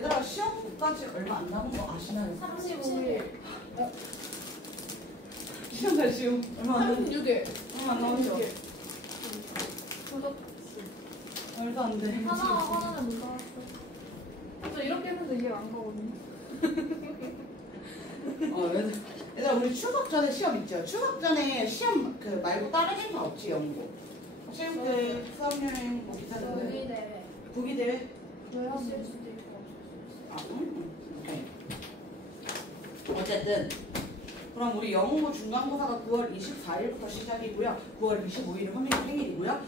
얘들아 시험 보까지 얼마 안 남은 거 아시나요? 35일. 시험까지 지금 얼마 안 남은 36일. 얼마 안 남은 거 구독. 말도 안 돼. 하나는 못 나왔어. 저 이렇게 했는데 이해 안 가거든요. 얘들아 우리 추석 전에 시험 있죠? 추석 전에 시험 그 말고 다른 행사 없지 연구? 시험 때 수학여행 뭐 기타인데 국위대회. 국위대회? 하실 수도 있고. 오케이. 어쨌든 그럼 우리 영어 중간고사가 9월 24일부터 시작이고요. 9월 25일은 선생님 생일이고요.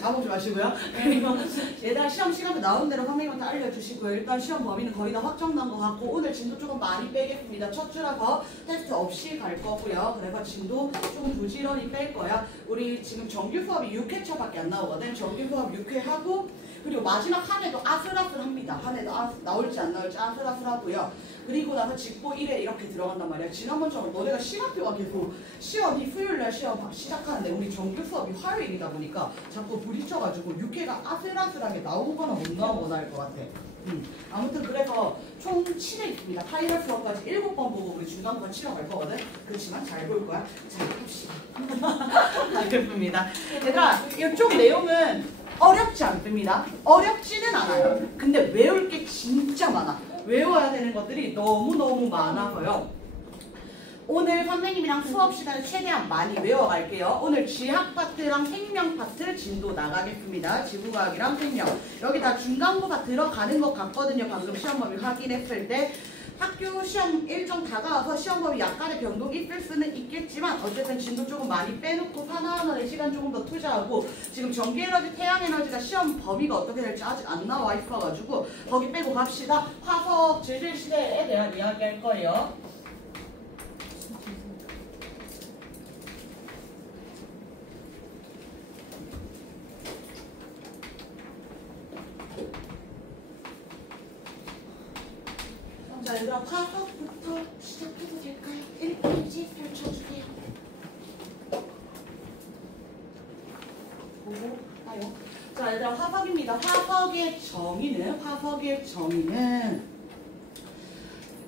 까먹지 마시고요. 그리고 얘들아 시험 시간도 나온 대로 선생님한테 알려주시고요. 일단 시험 범위는 거의 다 확정난 것 같고 오늘 진도 조금 많이 빼겠습니다. 첫 주라서 테스트 없이 갈 거고요. 그래서 진도 조금 부지런히 뺄 거야. 우리 지금 정규 수업이 6회차밖에 안 나오거든. 정규 수업 6회 하고 그리고 마지막 한 해도 아슬아슬합니다. 한 해도 나올지 안 나올지 아슬아슬하고요. 그리고 나서 직보 1회 이렇게 들어간단 말이야. 지난번처럼 너네가 시간표가 계속 시험이 수요일날 시험 시작하는데 우리 정규 수업이 화요일이다 보니까 자꾸 부딪혀가지고 6회가 아슬아슬하게 나오거나 못 나오거나 할 것 같아. 아무튼 그래서 총 7회 있습니다. 파이널 수업까지 7번 보고 우리 중간고사 치러 갈 거거든. 그렇지만 잘 볼 거야. 잘 봅시다. 알겠습니다. 얘들아 이쪽 내용은 어렵지 않습니다. 어렵지는 않아요. 근데 외울 게 진짜 많아. 외워야 되는 것들이 너무너무 많아서요. 오늘 선생님이랑 수업 시간에 최대한 많이 외워갈게요. 오늘 지학 파트랑 생명 파트 진도 나가겠습니다. 지구과학이랑 생명. 여기 다 중간고사 들어가는 것 같거든요. 방금 시험범위 확인했을 때. 학교 시험 일정 다가와서 시험범위 약간의 변동이 있을 수는 있겠지만 어쨌든 진도 조금 많이 빼놓고 하나하나의 시간 조금 더 투자하고 지금 전기에너지, 태양에너지가 시험 범위가 어떻게 될지 아직 안 나와 있어가지고 거기 빼고 갑시다. 화석, 질질시대에 대한 이야기 할 거예요. 자, 얘들아 화석부터 시작해도 될까요? 1페이지 펼쳐주세요. 보고 가요. 자, 얘들아 화석입니다. 화석의 정의는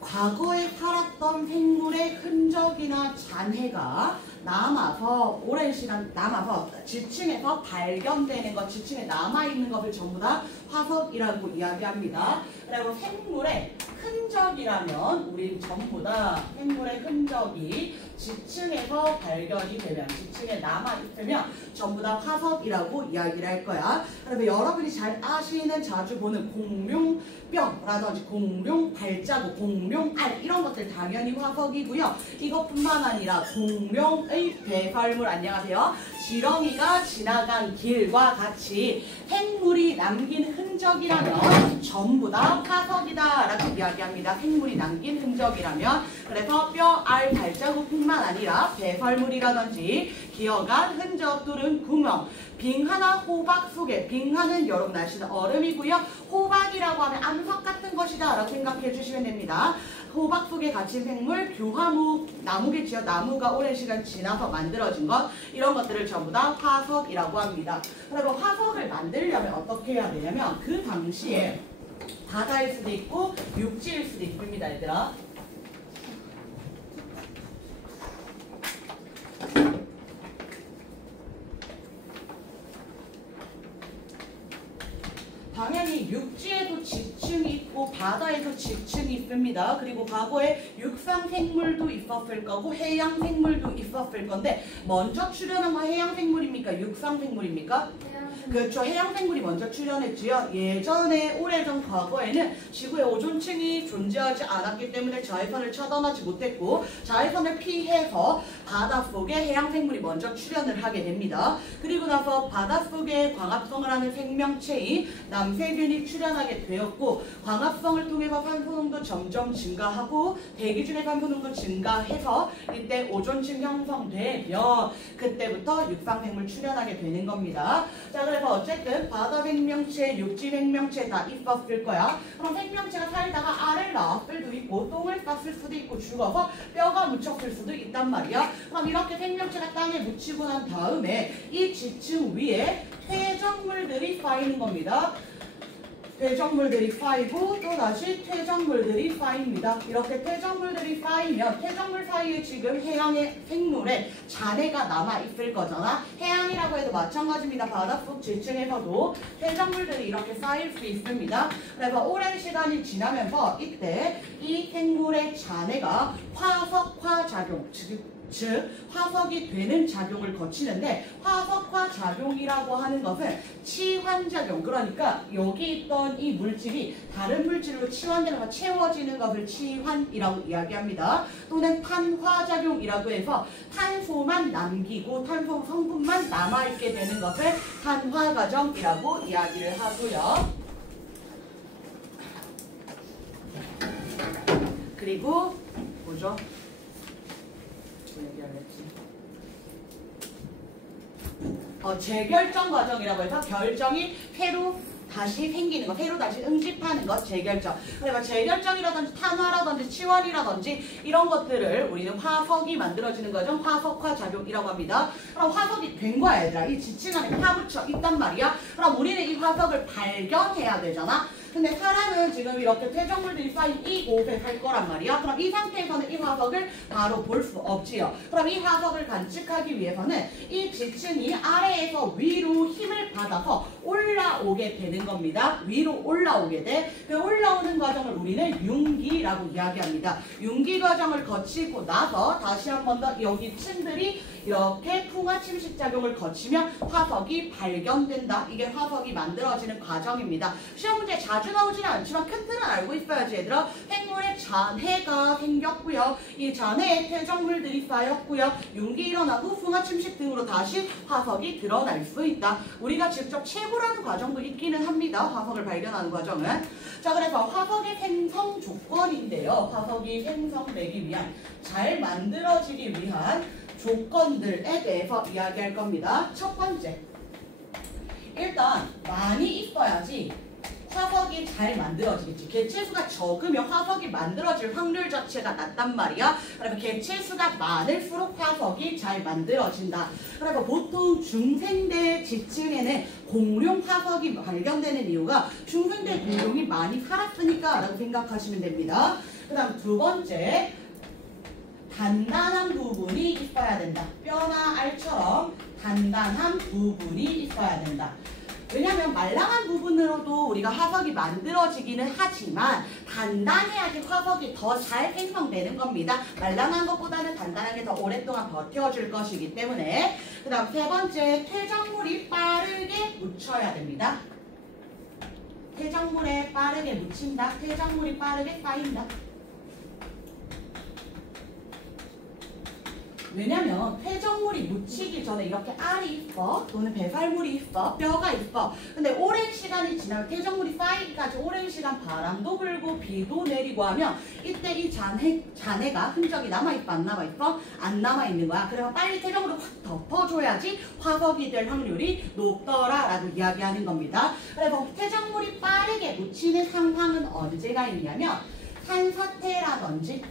과거에 살았던 생물의 흔적이나 잔해가 남아서 오랜 시간 남아서 지층에서 발견되는 것, 지층에 남아있는 것을 전부 다 화석이라고 이야기합니다. 그리고 생물의 흔적이라면 우린 전부 다 생물의 흔적이 지층에서 발견이 되면 지층에 남아있으면 전부 다 화석이라고 이야기를 할 거야. 그래서 여러분이 잘 아시는 자주 보는 공룡뼈라든지 공룡 발자국, 공룡알 이런 것들 당연히 화석이고요. 이것뿐만 아니라 공룡의 배설물 안녕하세요. 지렁이가 지나간 길과 같이 생물이 남긴 흔적이라면 전부 다 화석이다 라고 이야기합니다. 생물이 남긴 흔적이라면 그래서 뼈, 알, 발자국뿐만 아니라 배설물이라든지 기어간 흔적 뚫은 구멍 빙하나 호박 속에 빙하는 여러분 아시는 얼음이고요. 호박이라고 하면 암석 같은 것이다 라고 생각해 주시면 됩니다. 호박 속에 갇힌 생물, 교화목, 나무겠지요. 나무가 오랜 시간 지나서 만들어진 것 이런 것들을 전부 다 화석이라고 합니다. 그리고 화석을 만들려면 어떻게 해야 되냐면 그 당시에 바다일 수도 있고 육지일 수도 있습니다. 얘들아. 당연히 육지에도 지층이 있고 바다에도 지층이 있습니다. 그리고 과거에 육상 생물도 있었을 거고 해양 생물도 있었을 건데 먼저 출현한 건 해양 생물입니까? 육상 생물입니까? 그렇죠. 해양 생물이 먼저 출현했지요. 예전에 오래전 과거에는 지구에 오존층이 존재하지 않았기 때문에 자외선을 차단하지 못했고 자외선을 피해서 바닷속에 해양 생물이 먼저 출현을 하게 됩니다. 그리고 나서 바닷속에 광합성을 하는 생명체인 남세균이 출현하게 되었고 광합성을 통해서 산소농도 점점 증가하고 대기 중의 산소농도 증가해서 이때 오존층 형성되면 그때부터 육상생물 출현하게 되는 겁니다. 자, 그래서 어쨌든 바다 생명체, 육지 생명체 다 있었을 거야. 그럼 생명체가 살다가 알을 낳았을 수도 있고 똥을 쌌을 수도 있고 죽어서 뼈가 묻혔을 수도 있단 말이야. 그럼 이렇게 생명체가 땅에 묻히고 난 다음에 이 지층 위에 퇴적물들이 쌓이는 겁니다. 퇴적물들이 파이고 또다시 퇴적물들이 파입니다. 이렇게 퇴적물들이 파이면 퇴적물 사이에 지금 해양의 생물에 잔해가 남아있을 거잖아. 해양이라고 해도 마찬가지입니다. 바닷속 지층에서도 퇴적물들이 이렇게 쌓일 수 있습니다. 그래서 오랜 시간이 지나면서 이때 이 생물의 잔해가 화석화 작용, 즉 화석이 되는 작용을 거치는데 화석화 작용이라고 하는 것은 치환작용, 그러니까 여기 있던 이 물질이 다른 물질로 치환되면서 채워지는 것을 치환이라고 이야기합니다. 또는 탄화작용이라고 해서 탄소만 남기고 탄소 성분만 남아있게 되는 것을 탄화과정이라고 이야기를 하고요. 그리고 뭐죠? 재결정 과정이라고 해서 결정이 새로 다시 생기는 것, 새로 다시 응집하는 것, 재결정. 그러니까 재결정이라든지 탄화라든지 치환이라든지 이런 것들을 우리는 화석이 만들어지는 과정, 화석화 작용이라고 합니다. 그럼 화석이 된 거야, 얘들아. 이 지층 안에 파묻혀 있단 말이야. 그럼 우리는 이 화석을 발견해야 되잖아. 근데 사람은 지금 이렇게 퇴적물들이 쌓인 이곳에 살 거란 말이야. 그럼 이 상태에서는 이 화석을 바로 볼 수 없지요. 그럼 이 화석을 관측하기 위해서는 이 지층이 아래에서 위로 힘을 받아서 올라오게 되는 겁니다. 위로 올라오게 돼. 그 올라오는 과정을 우리는 융기라고 이야기합니다. 융기 과정을 거치고 나서 다시 한 번 더 여기 층들이 이렇게 풍화 침식 작용을 거치며 화석이 발견된다. 이게 화석이 만들어지는 과정입니다. 시험 문제 자주 나오지는 않지만 큰 틀은 알고 있어야지 얘들아. 생물의 잔해가 생겼고요. 이 잔해에 퇴적물들이 쌓였고요. 융기 일어나고 풍화 침식 등으로 다시 화석이 드러날 수 있다. 우리가 직접 채굴하는 과정도 있기는 합니다. 화석을 발견하는 과정은. 자, 그래서 화석의 생성 조건인데요. 화석이 생성되기 위한, 잘 만들어지기 위한 조건들에 대해서 이야기할 겁니다. 첫 번째, 일단 많이 있어야지 화석이 잘 만들어지겠지. 개체수가 적으면 화석이 만들어질 확률 자체가 낮단 말이야. 그래서 개체수가 많을수록 화석이 잘 만들어진다. 그래서 보통 중생대 지층에는 공룡 화석이 발견되는 이유가 중생대 공룡이 많이 살았으니까 라고 생각하시면 됩니다. 그 다음 두 번째, 단단한 부분이 있어야 된다. 뼈나 알처럼 단단한 부분이 있어야 된다. 왜냐하면 말랑한 부분으로도 우리가 화석이 만들어지기는 하지만 단단해야지 화석이 더 잘 생성되는 겁니다. 말랑한 것보다는 단단한 게 더 오랫동안 버텨줄 것이기 때문에. 그 다음 세 번째, 퇴적물이 빠르게 묻혀야 됩니다. 퇴적물에 빠르게 묻힌다. 퇴적물이 빠르게 쌓인다. 왜냐면 퇴적물이 묻히기 전에 이렇게 알이 있어, 또는 배설물이 있어, 뼈가 있어. 근데 오랜 시간이 지나면 퇴적물이 쌓이기까지 오랜 시간 바람도 불고 비도 내리고 하면 이때 이 잔해가 흔적이 남아있어, 안 남아있어? 안 남아있는 거야. 그래서 빨리 퇴적물을 확 덮어줘야지 화석이 될 확률이 높더라 라고 이야기하는 겁니다. 그래서 퇴적물이 빠르게 묻히는 상황은 언제가 있냐면 산사태라든지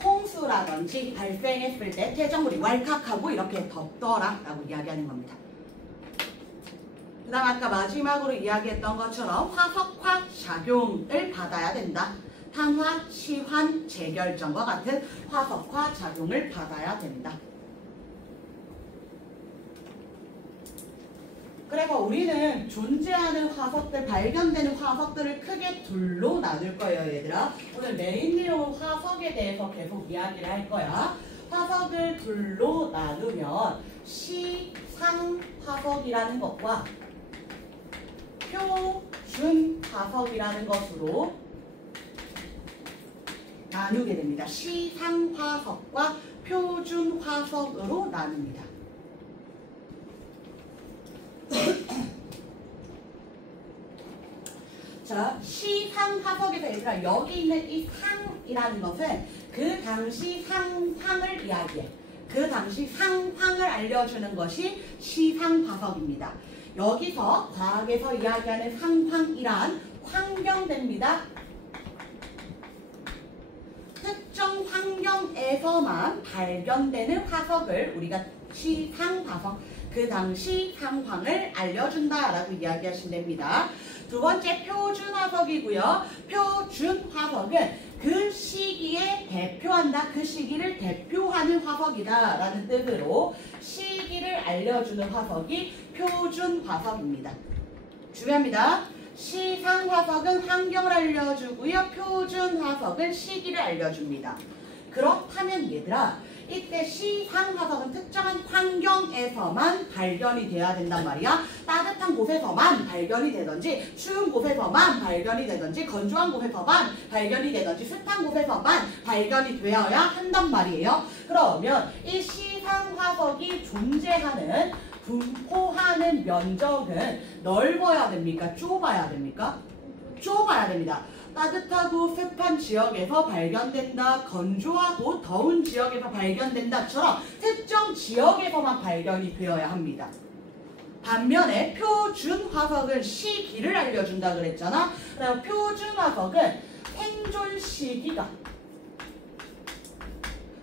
홍수라든지 발생했을 때 퇴적물이 왈칵하고 이렇게 덮더라 라고 이야기하는 겁니다. 그 다음 아까 마지막으로 이야기했던 것처럼 화석화 작용을 받아야 된다. 탄화, 치환, 재결정과 같은 화석화 작용을 받아야 된다. 그래서 우리는 존재하는 화석들, 발견되는 화석들을 크게 둘로 나눌 거예요, 얘들아. 오늘 메인 내용은 화석에 대해서 계속 이야기를 할 거야. 화석을 둘로 나누면 시상화석이라는 것과 표준화석이라는 것으로 나누게 됩니다. 시상화석과 표준화석으로 나눕니다. 자, 시상화석에서 얘들아, 여기 있는 이 상이라는 것은 그 당시 상황을 이야기해. 그 당시 상황을 알려주는 것이 시상화석입니다. 여기서 과학에서 이야기하는 상황이란 환경대입니다. 특정 환경에서만 발견되는 화석을 우리가 시상화석, 그 그 당시 상황을 알려준다라고 이야기하시면 됩니다. 두 번째 표준화석이고요. 표준화석은 그 시기에 대표한다. 그 시기를 대표하는 화석이다라는 뜻으로 시기를 알려주는 화석이 표준화석입니다. 중요합니다. 시상화석은 환경을 알려주고요. 표준화석은 시기를 알려줍니다. 그렇다면 얘들아, 이때 시상화석은 특정한 환경에서만 발견이 돼야 된단 말이야. 따뜻한 곳에서만 발견이 되든지, 추운 곳에서만 발견이 되든지, 건조한 곳에서만 발견이 되든지, 습한 곳에서만 발견이 되어야 한단 말이에요. 그러면 이 시상화석이 존재하는, 분포하는 면적은 넓어야 됩니까? 좁아야 됩니까? 좁아야 됩니다. 따뜻하고 습한 지역에서 발견된다, 건조하고 더운 지역에서 발견된다처럼 특정 지역에서만 발견이 되어야 합니다. 반면에 표준화석은 시기를 알려준다 그랬잖아. 그래서 표준화석은 생존 시기가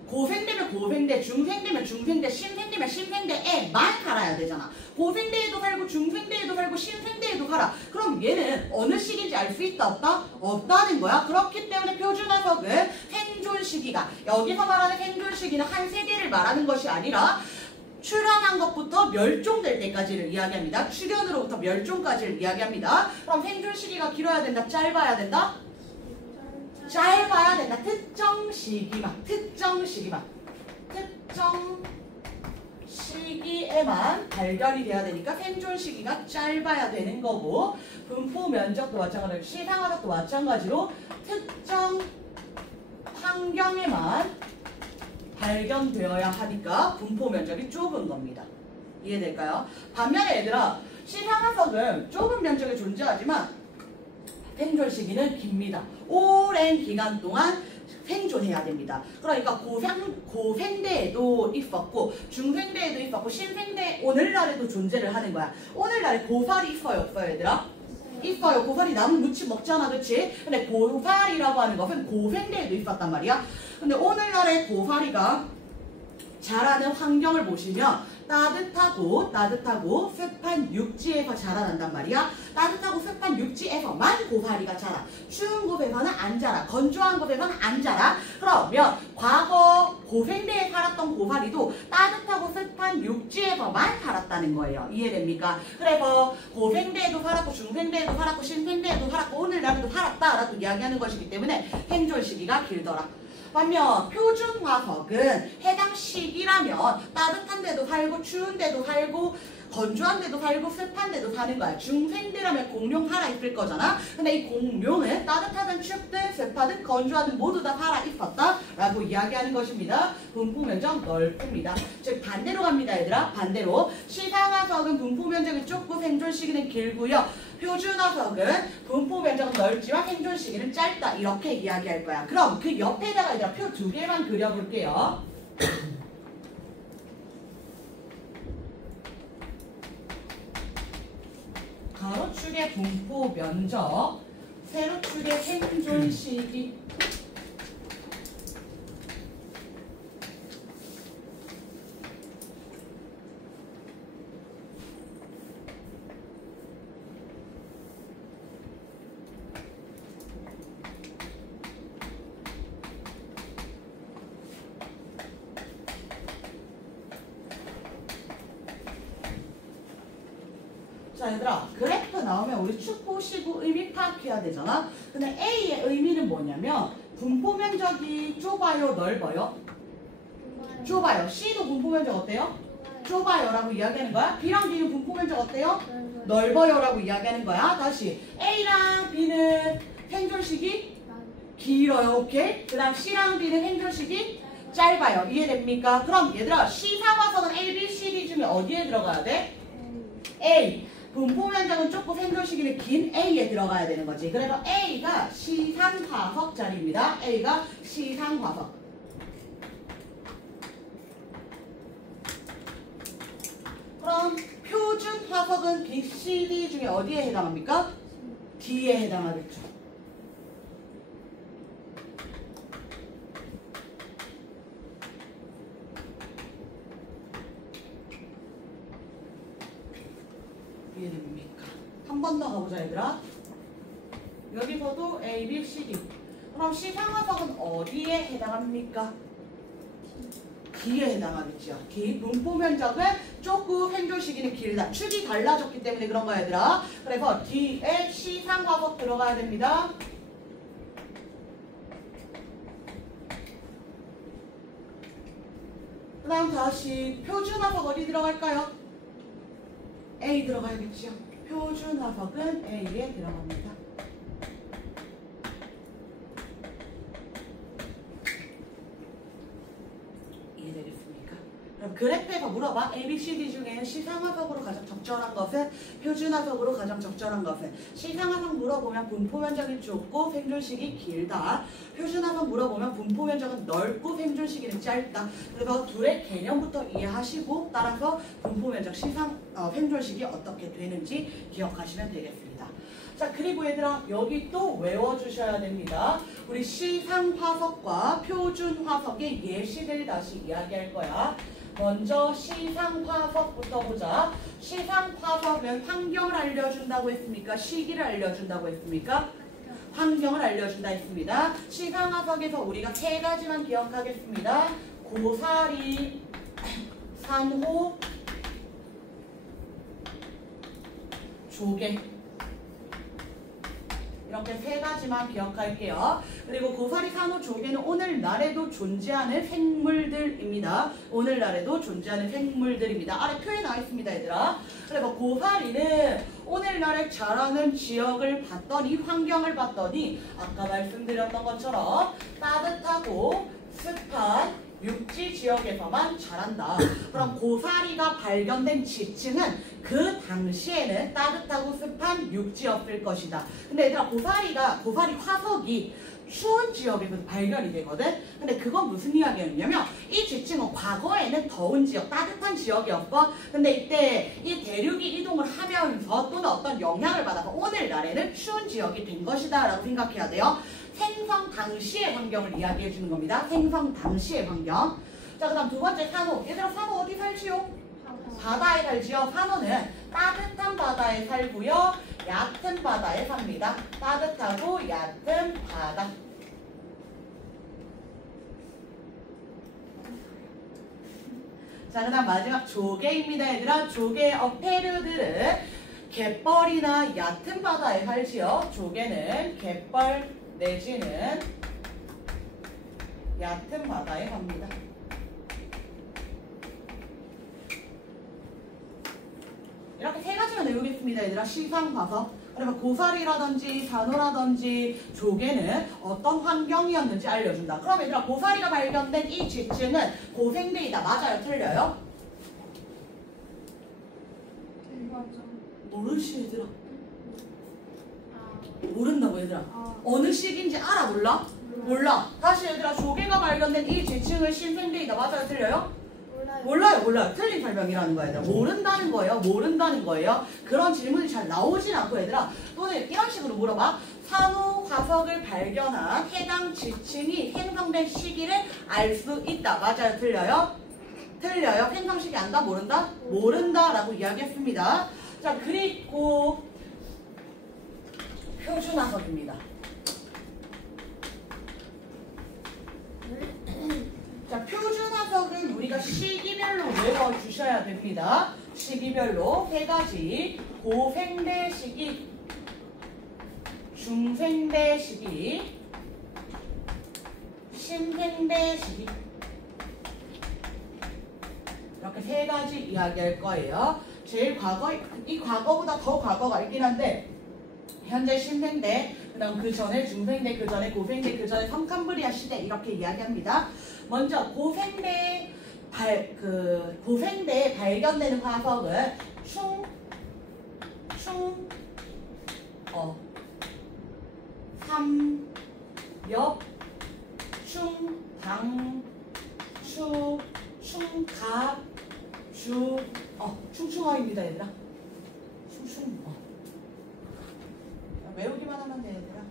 고생되면 고생대, 중생되면 중생대, 신생되면 신생대에만 살아야 되잖아. 고생대에도 살고 중생대에도 살고 신생대에도 살아. 그럼 얘는 어느 시기인지 알 수 있다 없다? 없다는 거야. 그렇기 때문에 표준화석은 생존 시기가, 여기서 말하는 생존 시기는 한 세대를 말하는 것이 아니라 출현한 것부터 멸종될 때까지를 이야기합니다. 출현으로부터 멸종까지를 이야기합니다. 그럼 생존 시기가 길어야 된다? 짧아야 된다? 짧아야 된다. 특정 시기에만 발견이 돼야 되니까 생존 시기가 짧아야 되는 거고, 분포 면적도 마찬가지로, 시상화석도 마찬가지로 특정 환경에만 발견되어야 하니까 분포 면적이 좁은 겁니다. 이해될까요? 반면에 얘들아, 시상화석은 좁은 면적에 존재하지만 생존 시기는 깁니다. 오랜 기간 동안 생존해야 됩니다. 그러니까 고생대에도 있었고, 중생대에도 있었고, 신생대, 오늘날에도 존재를 하는 거야. 오늘날에 고사리 있어요, 없어요, 얘들아? 있어요. 고사리 나무 무치 먹잖아, 그치? 근데 고사리라고 하는 것은 고생대에도 있었단 말이야. 근데 오늘날의 고사리가 자라는 환경을 보시면 따뜻하고 습한 육지에서 자라난단 말이야. 따뜻하고 습한 육지에서만 고사리가 자라. 추운 곳에서는 안 자라. 건조한 곳에서는 안 자라. 그러면 과거 고생대에 살았던 고사리도 따뜻하고 습한 육지에서만 살았다는 거예요. 이해됩니까? 그래서 고생대에도 살았고, 중생대에도 살았고, 신생대에도 살았고, 오늘날에도 살았다라고 이야기하는 것이기 때문에 생존 시기가 길더라. 반면 표준화석은 해당 시기라면 따뜻한 데도 살고, 추운 데도 살고, 건조한 데도 살고, 습한 데도 사는 거야. 중생대라면 공룡 살아있을 거잖아. 근데 이 공룡은 따뜻하든 춥든 습하든 건조하든 모두 다 살아있었다 라고 이야기하는 것입니다. 분포 면적 넓습니다. 즉 반대로 갑니다, 얘들아. 반대로 시상화석은 분포 면적이 좁고 생존 시기는 길고요. 표준화석은 분포 면적은 넓지만 생존 시기는 짧다. 이렇게 이야기할 거야. 그럼 그 옆에다가 얘들아 표 2개만 그려볼게요. 가로축의 분포 면적, 세로축의 생존 시기. 자, 얘들아, 그래프 나오면 우리 축구, 시구, 의미 파악해야 되잖아. 근데 A의 의미는 뭐냐면 분포 면적이 좁아요, 넓어요? 좁아요. C도 분포 면적 어때요? 좁아요 라고 이야기하는 거야. B랑 D는 분포 면적 어때요? 넓어요 라고 이야기하는 거야. 다시 A랑 B는 생존 시기 길어요. 오케이? 그 다음 C랑 D는 생존 시기 짧아요. 이해됩니까? 그럼 얘들아, 시상화석은 A, B, C, D 중에 어디에 들어가야 돼? A. 분포 면적은 좁고 생존 시기는 긴 A에 들어가야 되는 거지. 그래서 A가 시상화석 자리입니다. A가 시상화석. 그럼 표준화석은 B, C, D 중에 어디에 해당합니까? D에 해당하겠죠. 이해됩니까? 한 번 더 가보자 얘들아. 여기서도 A, B, C, D. 그럼 시상화석은 어디에 해당합니까? D에 해당하겠죠. D. 분포 면적은 좁고 횡돌 시기는 길다. 축이 달라졌기 때문에 그런 거야 얘들아. 그래서 D에 시상화석 들어가야 됩니다. 그 다음 다시 표준화석 어디 들어갈까요? A 들어가야겠죠. 표준화석은 A에 들어갑니다. 이해되겠습니까? 그럼 그래프에서 물어봐. A, B, C, D 중에 시상화석으로 가장 적절한 것은, 표준화석으로 가장 적절한 것은. 시상화석 물어보면 분포 면적이 좁고 생존 시기 길다. 표준화석 물어보면 분포 면적은 넓고 생존 시기는 짧다. 그래서 둘의 개념부터 이해하시고 따라서 분포 면적, 생존 시기 어떻게 되는지 기억하시면 되겠습니다. 자, 그리고 얘들아 여기 또 외워주셔야 됩니다. 우리 시상화석과 표준화석의 예시를 다시 이야기할 거야. 먼저 시상화석부터 보자. 시상화석은 환경을 알려준다고 했습니까? 시기를 알려준다고 했습니까? 환경을 알려준다 했습니다. 시상화석에서 우리가 세 가지만 기억하겠습니다. 고사리, 산호, 조개. 이렇게 세 가지만 기억할게요. 그리고 고사리, 산호, 조개는 오늘날에도 존재하는 생물들입니다. 오늘날에도 존재하는 생물들입니다. 아래 표에 나와 있습니다, 얘들아. 그래서 고사리는 오늘날에 자라는 지역을 봤더니, 환경을 봤더니 아까 말씀드렸던 것처럼 따뜻하고 습한 육지 지역에서만 자란다. 그럼 고사리가 발견된 지층은 그 당시에는 따뜻하고 습한 육지였을 것이다. 근데 얘들아 고사리 화석이 추운 지역에서 발견이 되거든. 근데 그건 무슨 이야기였냐면 이 지층은 과거에는 더운 지역, 따뜻한 지역이었고 근데 이때 이 대륙이 이동을 하면서 또는 어떤 영향을 받아서 오늘날에는 추운 지역이 된 것이다 라고 생각해야 돼요. 생성 당시의 환경을 이야기해 주는 겁니다. 생성 당시의 환경. 자, 그 다음 두 번째 산호. 얘들아 산호 어디 살지요? 바다에 살지요. 산호는 따뜻한 바다에 살고요. 얕은 바다에 삽니다. 따뜻하고 얕은 바다. 자, 그 다음 마지막 조개입니다. 얘들아 조개의 어패류들은 갯벌이나 얕은 바다에 살지요. 조개는 갯벌 내지는 얕은 바다에 갑니다. 이렇게 세 가지만 외우겠습니다. 얘들아 시상화석. 그러면 고사리라든지 산호라든지 조개는 어떤 환경이었는지 알려준다. 그럼 얘들아 고사리가 발견된 이 지층은 고생대이다. 맞아요? 틀려요? 모르시 얘들아. 모른다고 얘들아. 어느 시기인지 알아? 몰라? 몰라. 다시 얘들아 조개가 발견된 이 지층은 신생대이다. 맞아요? 틀려요? 몰라요. 틀린 설명이라는 거야 얘들아. 모른다는 거예요. 모른다는 거예요. 그런 질문이 잘 나오진 않고 얘들아. 또는 이런 식으로 물어봐. 산호 화석을 발견한 해당 지층이 생성된 시기를 알 수 있다. 맞아요? 틀려요? 틀려요. 생성 시기 안다? 모른다? 모른다라고 이야기했습니다. 자, 그리고 표준화석입니다. 자, 표준화석은 우리가 시기별로 외워주셔야 됩니다. 시기별로 세 가지. 고생대 시기, 중생대 시기, 신생대 시기. 이렇게 세 가지 이야기할 거예요. 제일 이 과거보다 더 과거가 있긴 한데 현재 신생대, 그 다음 그 전에 중생대, 그 전에 고생대, 그 전에 성캄브리아 시대 이렇게 이야기합니다. 먼저 고생대에 발견되는 화석은 삼엽, 충당, 충갑, 충충어입니다 얘들아. 외우기만 하면 돼 얘들아.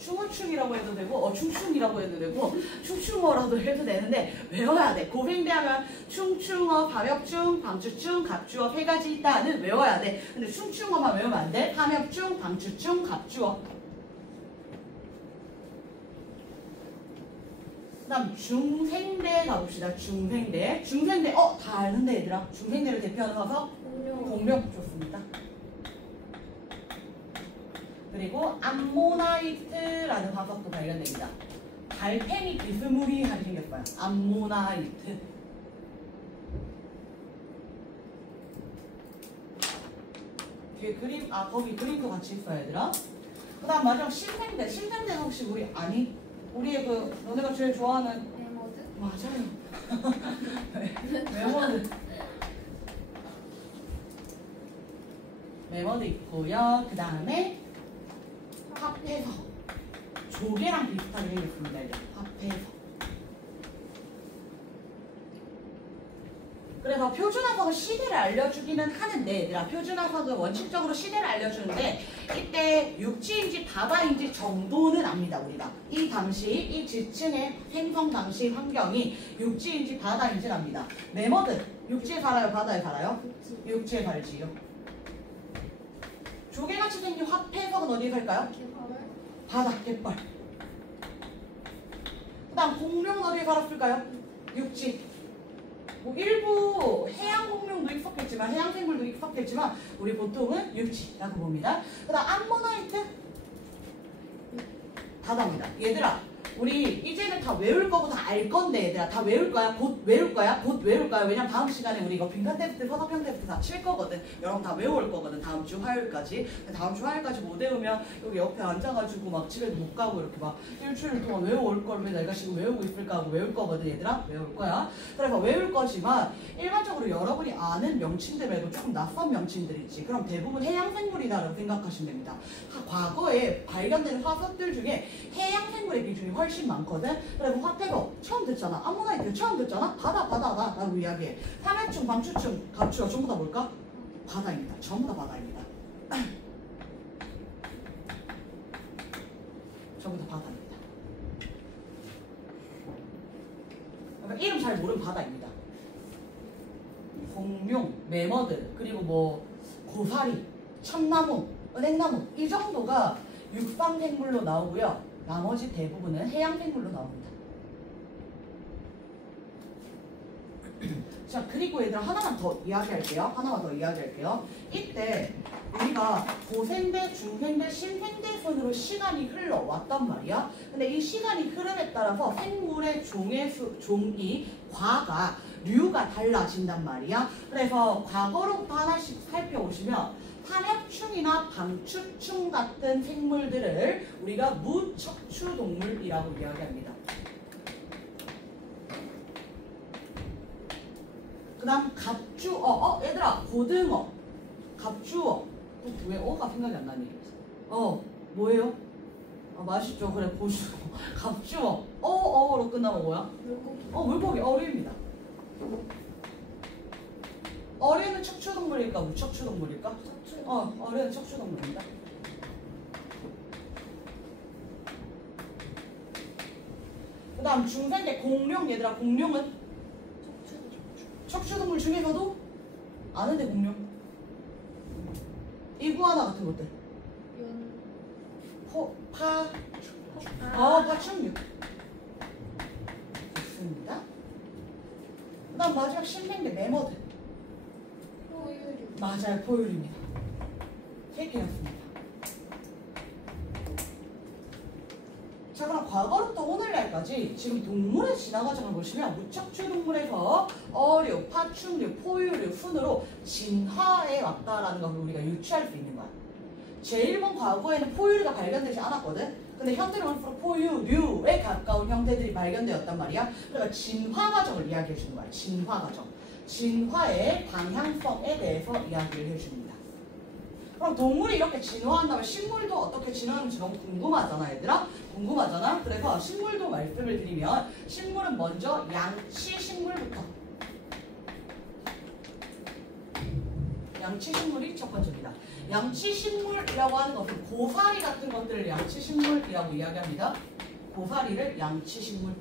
충어충이라고 해도 되고 충충이라고 해도 되고 충충어라도 해도 되는데 외워야 돼. 고생대하면 충충어, 파멸충, 방추충, 갑주어 세 가지 있다는 외워야 돼. 근데 충충어만 외우면 안 돼. 파멸충, 방추충, 갑주어. 그다음 중생대 가봅시다. 중생대. 중생대 다 아는데 얘들아. 중생대를 대표하는 화석 공룡 좋습니다. 그리고 암모나이트라는 화석도 발견됩니다. 달팽이 비스무리하게 생겼어요. 암모나이트. 뒤에 그림, 거기 그림도 같이 있어요, 얘들아. 그 다음 마지막 신생대. 신생대는 혹시 우리의 너네가 제일 좋아하는 메모드? 맞아요. 메모드. 메모드 있고요. 그 다음에 화폐석. 조개랑 비슷하게 생겼습니다. 이제 화폐석. 그래서 표준화석은 시대를 알려주기는 하는데 얘들아 표준화석은 원칙적으로 시대를 알려주는데 이때 육지인지 바다인지 정도는 압니다. 우리가 이 당시 이 지층의 생성 당시 환경이 육지인지 바다인지는 압니다. 메머드 육지에 살아요? 바다에 살아요? 육지에 살지요. 조개같이 생긴 화폐석은 어디에 살까요? 바다, 갯벌. 그 다음 공룡은 어디에 살았을까요? 육지. 뭐 일부 해양 공룡도 있었겠지만 해양 생물도 있었겠지만 우리 보통은 육지라고 봅니다. 그 다음 암모나이트 바다입니다. 얘들아 우리 이제는 다 외울 거고 다 알 건데 얘들아 다 외울 거야? 곧 외울 거야? 곧 외울 거야? 왜냐면 다음 시간에 우리 이거 빈칸 테스트, 서사평 테스트 다 칠 거거든. 여러분 다 외울 거거든. 다음 주 화요일까지. 다음 주 화요일까지 못 외우면 여기 옆에 앉아가지고 막 집에도 못 가고 이렇게 막 일주일 동안 외워올 걸 왜 내가 지금 외우고 있을까 하고 외울 거거든 얘들아. 외울 거야. 그래서 외울 거지만 일반적으로 여러분이 아는 명칭들 말고 조금 낯선 명칭들 있지. 그럼 대부분 해양 생물이다라고 생각하시면 됩니다. 과거에 발견된 화석들 중에 해양 생물의 비중이 훨씬 많거든. 그리고 화폐석 처음 듣잖아. 암모나이트 처음 듣잖아. 바다라고 이야기해. 삼해충, 방추충, 갑주어 전부 다 뭘까? 바다입니다. 전부 다 바다입니다. 전부 다 바다입니다. 그러니까 이름 잘 모르는 바다입니다. 공룡, 메머드, 그리고 뭐 고사리, 참나무, 은행나무 이 정도가 육상 생물로 나오고요. 나머지 대부분은 해양 생물로 나옵니다. 자, 그리고 얘들아 하나만 더 이야기할게요. 이때 우리가 고생대, 중생대, 신생대 순으로 시간이 흘러왔단 말이야. 근데 이 시간이 흐름에 따라서 생물의 종이, 과가, 류가 달라진단 말이야. 그래서 과거로부터 하나씩 살펴보시면 삼엽충이나 방추충 같은 생물들을 우리가 무척추동물이라고 이야기합니다. 그 다음 갑주어, 얘들아 고등어, 갑주어 왜 어가 생각이 안 나니? 뭐예요? 맛있죠. 그래 고등어, 갑주어, 어로 끝나면 뭐야? 물고기, 어류입니다. 어류는 척추동물일까 무척추동물일까? 어류는 척추동물입니다. 그 다음 중생대 공룡. 얘들아 공룡은 척추동물 중에서도 아는데 공룡 이구아나 같은 것들 파충류 좋습니다. 그 다음 마지막 신생대 메머드 맞아요. 포유류입니다. 3개였습니다. 자 그럼 과거부터 오늘날까지 지금 동물의 진화 과정을 보시면 무척추동물에서 어류, 파충류, 포유류 순으로 진화해 왔다라는 것을 우리가 유추할 수 있는 거야. 제일 먼 과거에는 포유류가 발견되지 않았거든. 근데 현대로 올수록 포유류에 가까운 형태들이 발견되었단 말이야. 그러니까 진화 과정을 이야기해 주는 거야. 진화 과정. 진화의 방향성에 대해서 이야기를 해줍니다. 그럼 동물이 이렇게 진화한다면 식물도 어떻게 진화하는지 너무 궁금하잖아 얘들아? 궁금하잖아? 그래서 식물도 말씀을 드리면 식물은 먼저 양치 식물부터 양치식물이 첫 번째입니다. 양치식물이라고 하는 것은 고사리 같은 것들을 양치식물이라고 이야기합니다. 고사리를 양치식물.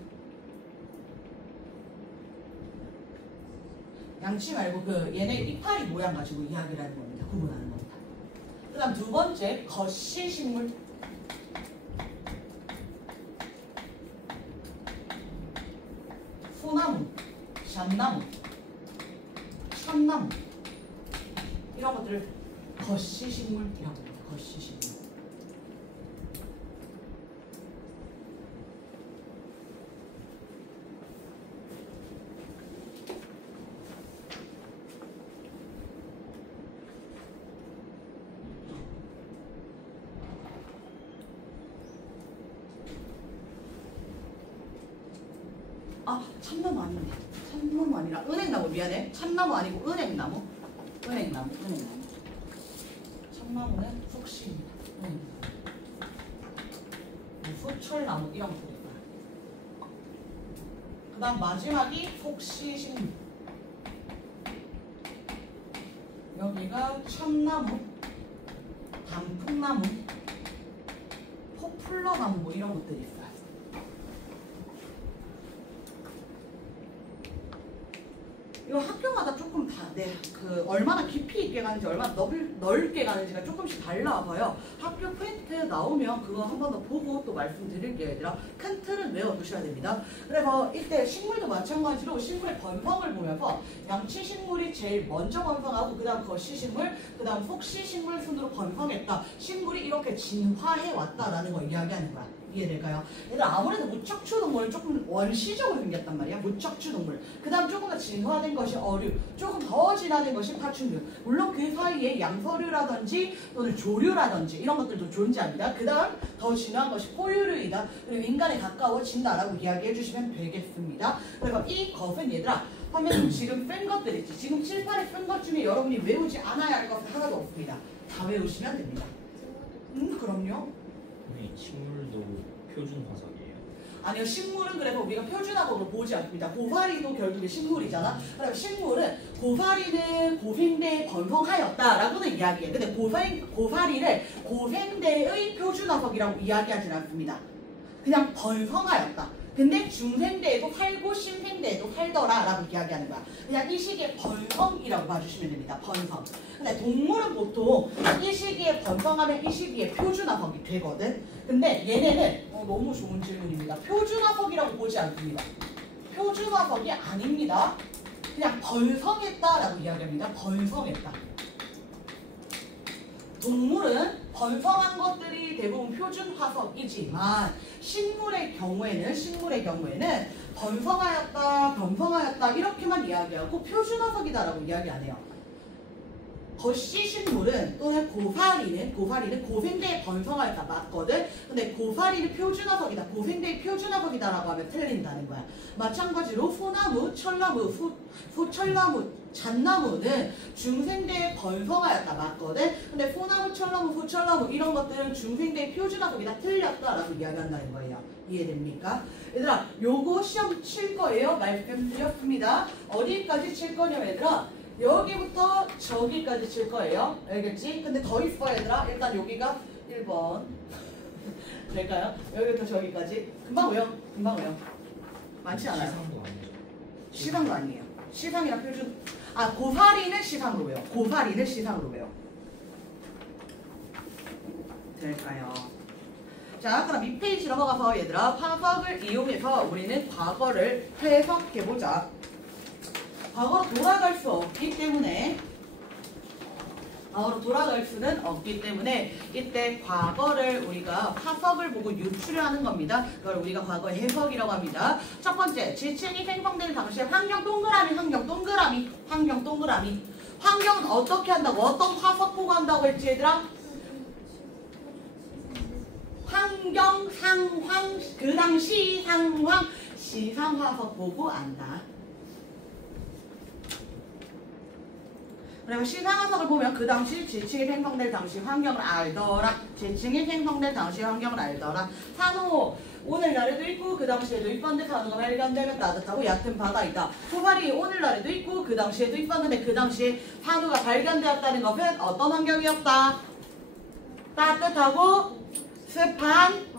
양치 말고 그 얘네 이파리 모양 가지고 이야기를 하는 겁니다. 구분하는 겁니다. 그 다음 두 번째 거시식물. 소나무, 잣나무, 참나무 이런 것들을 거시식물이라고 합니다. 거시식물. 아, 참나무 아닙니다. 참나무 아니라 은행나무. 미안해. 참나무 아니고 은행나무. 은행나무. 참나무는 속시입니다. 소철나무 이런 것들이 있어요. 그 다음 마지막이 속시식물. 여기가 참나무, 단풍나무, 포플러나무 뭐 이런 것들이 있어요. 이거 학교마다 조금 얼마나 깊이 있게 가는지, 얼마나 넓게 가는지가 조금씩 달라서요. 학교 프린트 나오면 그거 한 번 더 보고 또 말씀드릴게요, 얘들아. 큰 틀은 외워두셔야 됩니다. 그래서 이때 식물도 마찬가지로 식물의 번성을 보면서 양치식물이 제일 먼저 번성하고 그 다음 거시식물, 그 다음 속시식물 순으로 번성했다. 식물이 이렇게 진화해왔다라는 걸 이야기하는 거야. 이해될까요? 얘들아, 아무래도 무척추 동물은 조금 원시적으로 생겼단 말이야. 무척추 동물. 그 다음 조금 더 진화된 것이 어류, 조금 더 진화된 것이 파충류. 물론 그 사이에 양서류라든지 또는 조류라든지 이런 것들도 존재합니다. 그 다음 더 진화한 것이 포유류이다. 그리고 인간에 가까워진다라고 이야기해 주시면 되겠습니다. 그리고 이것은 얘들아, 선생님 지금 뺀 것들 있지. 지금 칠판에 뺀 것 중에 여러분이 외우지 않아야 할 것은 하나도 없습니다. 다 외우시면 됩니다. 그럼요. 식물도 표준 화석이에요? 아니요, 식물은 그래서 우리가 표준화적으로 보지 않습니다. 고사리도 결국에 식물이잖아. 그럼 식물은 고사리는 고생대에 번성하였다라고는 이야기해요. 근데 고사리를 고생대의 표준화석이라고 이야기하진 않습니다. 그냥 번성하였다. 근데 중생대에도 살고 신생대에도 살더라 라고 이야기하는 거야. 그냥 이 시기에 번성이라고 봐주시면 됩니다. 번성. 근데 동물은 보통 이 시기에 번성하면 이 시기에 표준화석이 되거든. 근데 얘네는 너무 좋은 질문입니다. 표준화석이라고 보지 않습니다. 표준화석이 아닙니다. 그냥 번성했다라고 이야기합니다. 번성했다. 동물은 번성한 것들이 대부분 표준화석이지만 식물의 경우에는 번성하였다, 병성하였다 이렇게만 이야기하고 표준화석이다라고 이야기 안 해요. 거시식물은 또는 고사리는 고생대에 번성하였다 맞거든. 근데 고사리는 표준화석이다, 고생대의 표준화석이다라고 하면 틀린다는 거야. 마찬가지로 소나무, 철나무, 소철나무, 잣나무는 중생대에 번성하였다 맞거든. 근데 소나무, 철나무, 소철나무 이런 것들은 중생대의 표준화석이다 틀렸다라고 이야기한다는 거예요. 이해됩니까? 얘들아, 요거 시험 칠 거예요. 말씀드렸습니다. 어디까지 칠 거냐면 얘들아, 여기부터 저기까지 칠 거예요. 알겠지? 근데 더 있어 얘들아. 일단 여기가 1번 될까요? 여기부터 저기까지. 금방 외워. 많지 않아요. 시상도 아니죠? 시상도 아니에요. 시상이랑 표준. 고사리는 시상으로 외워. 고사리는 시상으로 외워. 될까요? 자, 그럼 이 페이지 넘어가서 얘들아, 화석을 이용해서 우리는 과거를 해석해보자. 과거로 돌아갈 수 없기 때문에 이때 과거를 우리가 화석을 보고 유추하는 겁니다. 그걸 우리가 과거 해석이라고 합니다. 첫 번째, 지층이 생성되는 당시에 환경 동그라미. 환경은 어떻게 한다고? 어떤 화석 보고 한다고 했지 얘들아? 환경, 상황, 그 당시 상황, 시상화석 보고 안다. 그리고 시상화석을 보면 그 당시 지층이 생성될 당시 환경을 알더라. 산호, 오늘날에도 있고 그 당시에도 있었는데 파도가 발견되면 따뜻하고 얕은 바다이다. 고발이 오늘날에도 있고 그 당시에도 있었는데 그 당시에 파도가 발견되었다는 것은 어떤 환경이었다? 따뜻하고 습한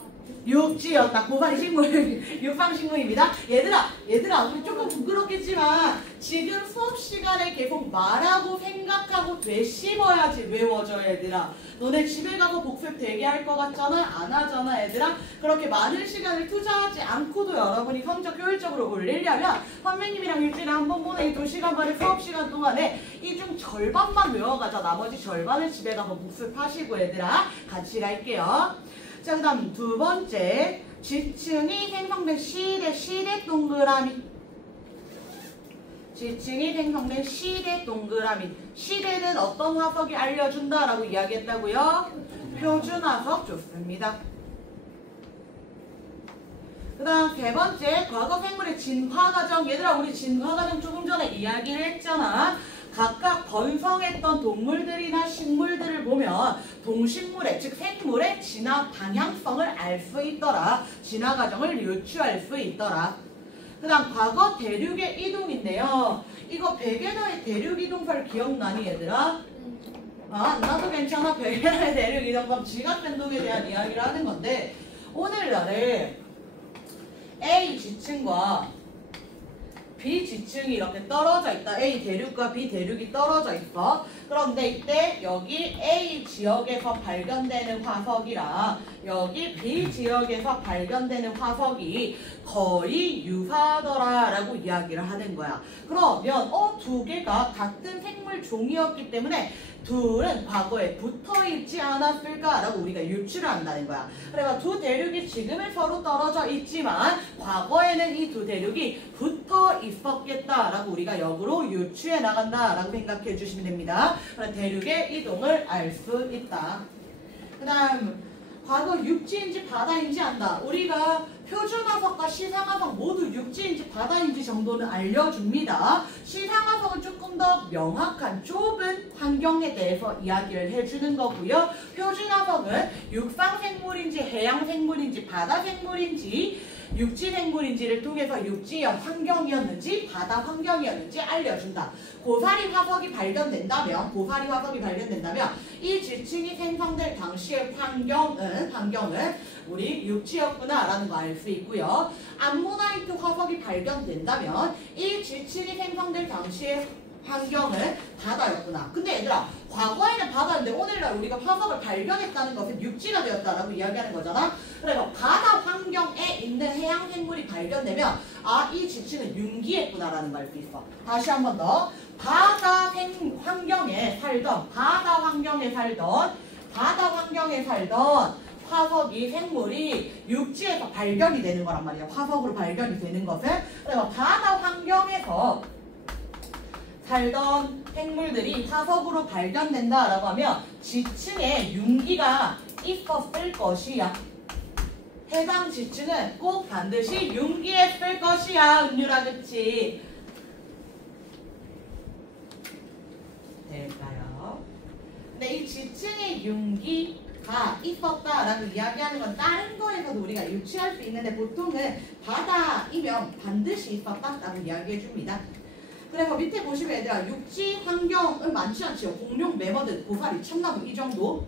육지였다. 고발이 식물, 육상식물입니다. 얘들아, 우리 조금 부끄럽겠지만 지금 수업 시간에 계속 말하고 생각하고 되씹어야지 외워져, 얘들아. 너네 집에 가서 복습 되게 할 것 같잖아? 안 하잖아, 얘들아? 그렇게 많은 시간을 투자하지 않고도 여러분이 성적 효율적으로 올리려면 선생님이랑 일주일에 한 번 보내 이 2시간 반의 수업 시간 동안에 이 중 절반만 외워가자. 나머지 절반을 집에 가서 복습하시고, 얘들아. 같이 갈게요. 자, 그 다음 두 번째, 지층이 생성된 시대 동그라미. 지층이 생성된 시대 동그라미. 시대는 어떤 화석이 알려준다라고 이야기했다고요? 표준 화석. 좋습니다. 그 다음 세 번째, 과거 생물의 진화 과정. 얘들아, 우리 진화 과정 조금 전에 이야기를 했잖아. 각각 번성했던 동물들이나 식물들을 보면 동식물의, 즉 생물의 진화 방향성을 알 수 있더라. 진화 과정을 유추할 수 있더라. 그 다음 과거 대륙의 이동인데요. 이거 백예나의 대륙 이동설 기억나니, 얘들아? 아, 나도 괜찮아. 백예나의 대륙 이동설 지각변동에 대한 이야기를 하는 건데, 오늘날에 A 지층과 B 지층이 이렇게 떨어져 있다. A 대륙과 B 대륙이 떨어져 있어. 그런데 이때 여기 A 지역에서 발견되는 화석이랑 여기 B 지역에서 발견되는 화석이 거의 유사하더라라고 이야기를 하는 거야. 그러면 두 개가 같은 생물 종이었기 때문에 둘은 과거에 붙어있지 않았을까라고 우리가 유추를 한다는 거야. 그래서 두 대륙이 지금은 서로 떨어져 있지만 과거에는 이 두 대륙이 붙어 있었겠다라고 우리가 역으로 유추해 나간다라고 생각해 주시면 됩니다. 그럼 대륙의 이동을 알 수 있다. 그 다음 과거 육지인지 바다인지 안다. 우리가 표준화석과 시상화석 모두 육지인지 바다인지 정도는 알려줍니다. 시상화석은 조금 더 명확한 좁은 환경에 대해서 이야기를 해주는 거고요. 표준화석은 육상생물인지 해양생물인지 바다생물인지 육지생물인지를 통해서 육지의 환경이었는지 바다 환경이었는지 알려준다. 고사리 화석이 발견된다면 이 지층이 생성될 당시의 환경은 우리 육지였구나 라는 거 알 수 있고요. 암모나이트 화석이 발견된다면 이 지층이 생성될 당시의 환경은 바다였구나. 근데 얘들아, 과거에는 바다인데 오늘날 우리가 화석을 발견했다는 것은 육지가 되었다라고 이야기하는 거잖아. 그래서 바다 환경에 있는 해양 생물이 발견되면 이 지층은 융기했구나라는 걸 알 수 있어. 다시 한 번 더. 바다 환경에 살던 화석이 생물이 육지에서 발견이 되는 거란 말이야. 화석으로 발견이 되는 것은. 그래서 바다 환경에서 살던 생물들이 화석으로 발견된다라고 하면 지층에 융기가 있었을 것이야. 해당 지층은 꼭 반드시 융기했을 것이야. 은유라, 그치? 될까요? 근데 이 지층에 융기가 있었다라고 이야기하는 건 다른 거에서도 우리가 유추할 수 있는데 보통은 바다이면 반드시 있었다라고 이야기해 줍니다. 그래서 밑에 보시면 얘들아, 육지 환경은 많지 않지요. 공룡, 매머드, 고사리, 참나무 이 정도.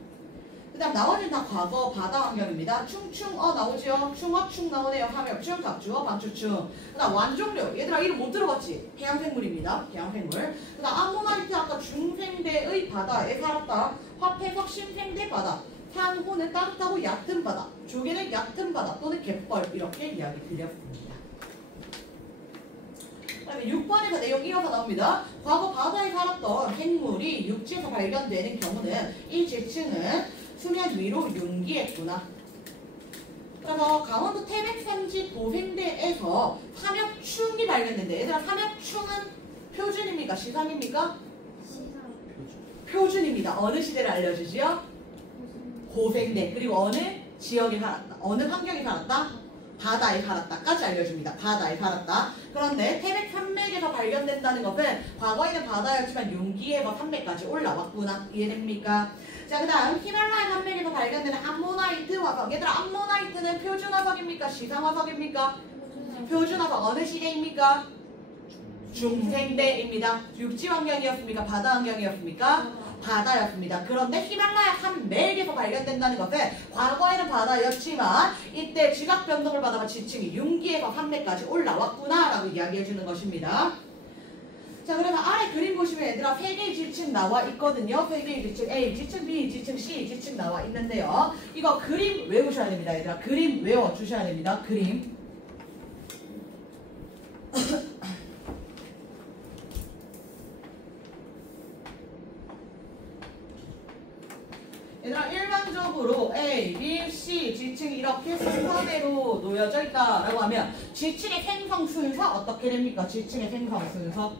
그 다음 나머지는 다 과거 바다 환경입니다. 충충어 나오지요. 충어충 나오네요. 함엽충, 각주어, 방추충. 그 다음 완종류. 얘들아 이름 못 들어봤지? 해양생물입니다. 해양생물. 그 다음 암모나이트 아까 중생대의 바다에 살았다. 화폐석 심생대 바다. 산호는 따뜻하고 얕은 바다. 조개는 얕은 바다 또는 갯벌 이렇게 이야기 드렸습니다. 6번에서 내용 이어서 나옵니다. 과거 바다에 살았던 생물이 육지에서 발견되는 경우는 이 지층은 수면 위로 융기했구나. 그래서 강원도 태백산지 도생대에서 삼엽충이 발견된대. 얘들아, 삼엽충은 표준입니까? 시상입니까? 표준입니다. 어느 시대를 알려주지요? 고생대. 그리고 어느 지역에 살았다. 어느 환경에 살았다? 바다에 살았다까지 알려줍니다. 바다에 살았다. 그런데 태백 산맥 한맥에서 발견된다는 것은 과거에는 바다였지만 융기에서 산맥까지 올라왔구나. 이해됩니까? 자, 그 다음 히말라야 산맥에서 발견되는 암모나이트 화석. 얘들아, 암모나이트는 표준 화석입니까? 시상 화석입니까? 표준 화석. 어느 시대입니까? 중생대입니다. 육지 환경이었습니까? 바다 환경이었습니까? 바다였습니다. 그런데 히말라야 산맥에서 발견된다는 것은 과거에는 바다였지만 이때 지각 변동을 받아서 지층이 융기에서 산맥까지 올라왔구나 라고 이야기해 주는 것입니다. 자, 그래서 아래 그림 보시면 얘들아 3개의 지층 나와 있거든요. 3개의 지층 A, 지층 B, 지층 C, 지층 나와 있는데요. 이거 그림 외우셔야 됩니다. 얘들아 그림 외워주셔야 됩니다. 그림. 얘들아 일반적으로 A, B, C 지층이 이렇게 순서대로 놓여져 있다라고 하면 지층의 생성 순서 어떻게 됩니까? 지층의 생성 순서.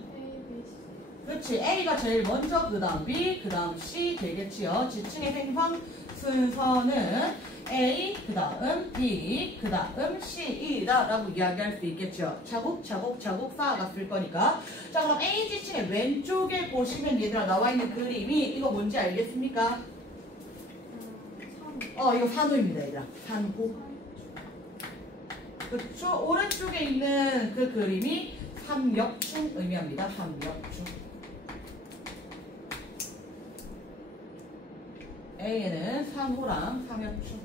그렇지. A가 제일 먼저 그 다음 B, 그 다음 C 되겠지요. 지층의 생성 순서는 A, 그 다음 B, 그 다음 C이다 라고 이야기할 수 있겠죠. 차곡차곡 쌓아갔을 거니까. 자, 그럼 A 지층의 왼쪽에 보시면 얘들아 나와 있는 그림이 이거 뭔지 알겠습니까? 이거 산호입니다. 얘들아 산호. 그렇죠. 오른쪽에 있는 그 그림이 삼역충 의미합니다. 삼역충. A에는 산호랑 삼역충.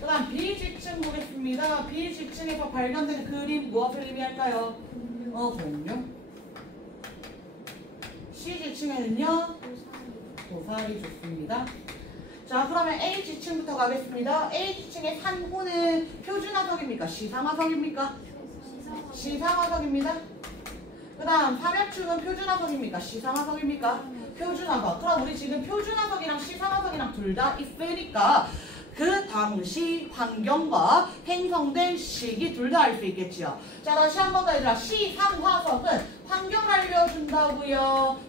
그 다음 B지층 보겠습니다. B지층에서 발견된 그림 무엇을 의미할까요? 공룡. C지층에는요 고사리 좋습니다. 자, 그러면 A지층부터 가겠습니다. A지층의 산호는 표준화석입니까? 시상화석입니까? 시상화석입니다. 그 다음 삼역충은 표준화석입니까? 시상화석입니까? 표준화석. 그럼 우리 지금 표준화석이랑 시상화석이랑 둘 다 있으니까 그 당시 환경과 생성된 시기 둘 다 알 수 있겠지요. 자, 다시 한 번 더 얘들아. 시상화석은 환경을 알려준다고요?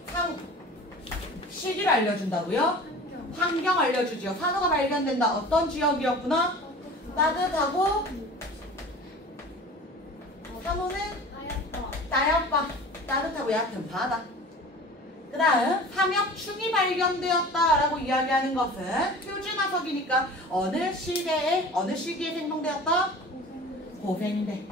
시기를 알려준다고요? 환경 알려주지요. 산호가 발견된다. 어떤 지역이었구나? 따뜻하고 산호는 따옅바. 따뜻하고 얕은 바다. 그 다음 삼역충이 발견되었다라고 이야기하는 것은 표준화석이니까 어느 시대에 어느 시기에 생성되었다? 고생대.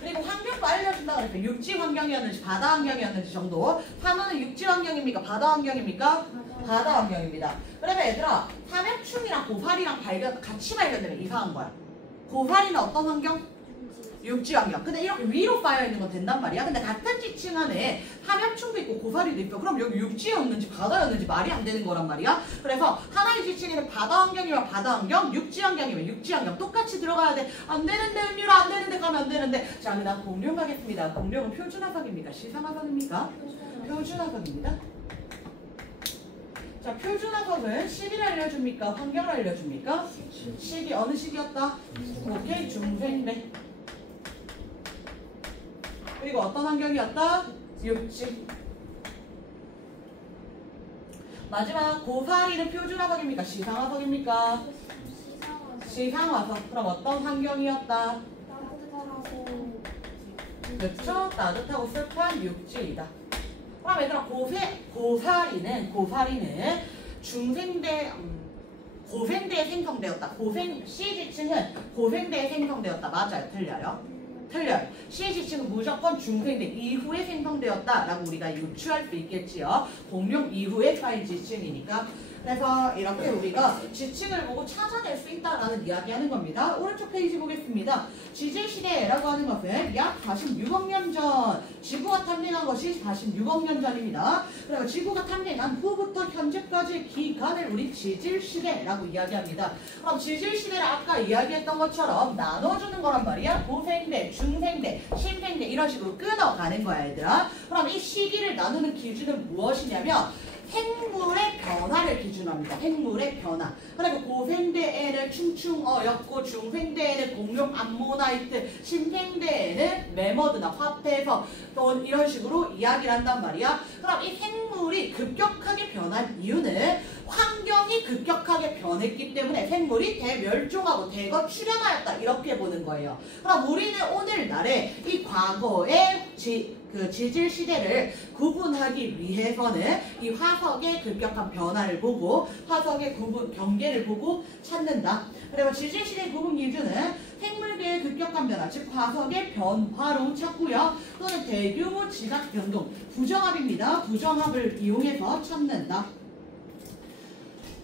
그리고 환경도 알려준다 그랬어요. 육지 환경이었는지 바다 환경이었는지 정도. 산호는 육지 환경입니까? 바다 환경입니까? 바다 환경입니다. 그러면 얘들아 삼역충이랑 고사리랑 같이 발견되면 이상한 거야. 고사리는 어떤 환경? 육지 환경. 근데 이렇게 위로 쌓여있는 건 된단 말이야. 근데 같은 지층 안에 삼역충도 있고 고사리도 있어. 그럼 여기 육지였는지 바다였는지 말이 안 되는 거란 말이야. 그래서 하나의 지층에는 바다 환경이면 바다 환경, 육지 환경이면 육지 환경 똑같이 들어가야 돼. 안 되는데 은유라 안 되는데 가면 안 되는데. 자, 그다음 공룡 가겠습니다. 공룡은 표준화석입니까? 시상화석입니까? 표준화석입니다. 자, 표준화석은 시기를 알려줍니까? 환경을 알려줍니까? 시기. 어느 시기였다? 오케이, 중생대. 그리고 어떤 환경이었다? 육지. 마지막 고사리는 표준화석입니까? 시상화석입니까? 시상화석. 그럼 어떤 환경이었다? 그렇죠? 따뜻하고 습한 육지이다. 그럼 얘들아 고사리는 중생대 고생대에 생성되었다. C지층은 고생대에 생성되었다. 맞아요? 틀려요? 틀려요. C지층은 무조건 중생대 이후에 생성되었다라고 우리가 유추할 수 있겠지요. 공룡 이후에 쌓인 지층이니까. 그래서 이렇게 우리가 지층을 보고 찾아낼 수 있다라는 이야기하는 겁니다. 오른쪽 페이지 보겠습니다. 지질시대라고 하는 것은 약 46억 년 전 지구가 탄생한 것이 46억 년 전입니다. 그리고 지구가 탄생한 후부터 현재까지의 기간을 우리 지질시대라고 이야기합니다. 그럼 지질시대를 아까 이야기했던 것처럼 나눠주는 거란 말이야. 고생대, 중생대, 신생대 이런 식으로 끊어가는 거야 얘들아. 그럼 이 시기를 나누는 기준은 무엇이냐면 생물의 변화를 기준합니다. 생물의 변화. 그리고 고생대에는 충충어였고 중생대에는 공룡 암모나이트, 신생대에는 매머드나 화폐석 또 이런 식으로 이야기를 한단 말이야. 그럼 이 생물이 급격하게 변한 이유는 환경이 급격하게 변했기 때문에 생물이 대멸종하고 대거 출현하였다 이렇게 보는 거예요. 그럼 우리는 오늘날에 이 과거의 지질 시대를 구분하기 위해서는 이 화석의 급격한 변화를 보고 화석의 경계를 보고 찾는다. 그리고 지질 시대 구분 기준은 생물계의 급격한 변화, 즉 화석의 변화로 찾고요. 또는 대규모 지각 변동, 부정합입니다. 부정합을 이용해서 찾는다.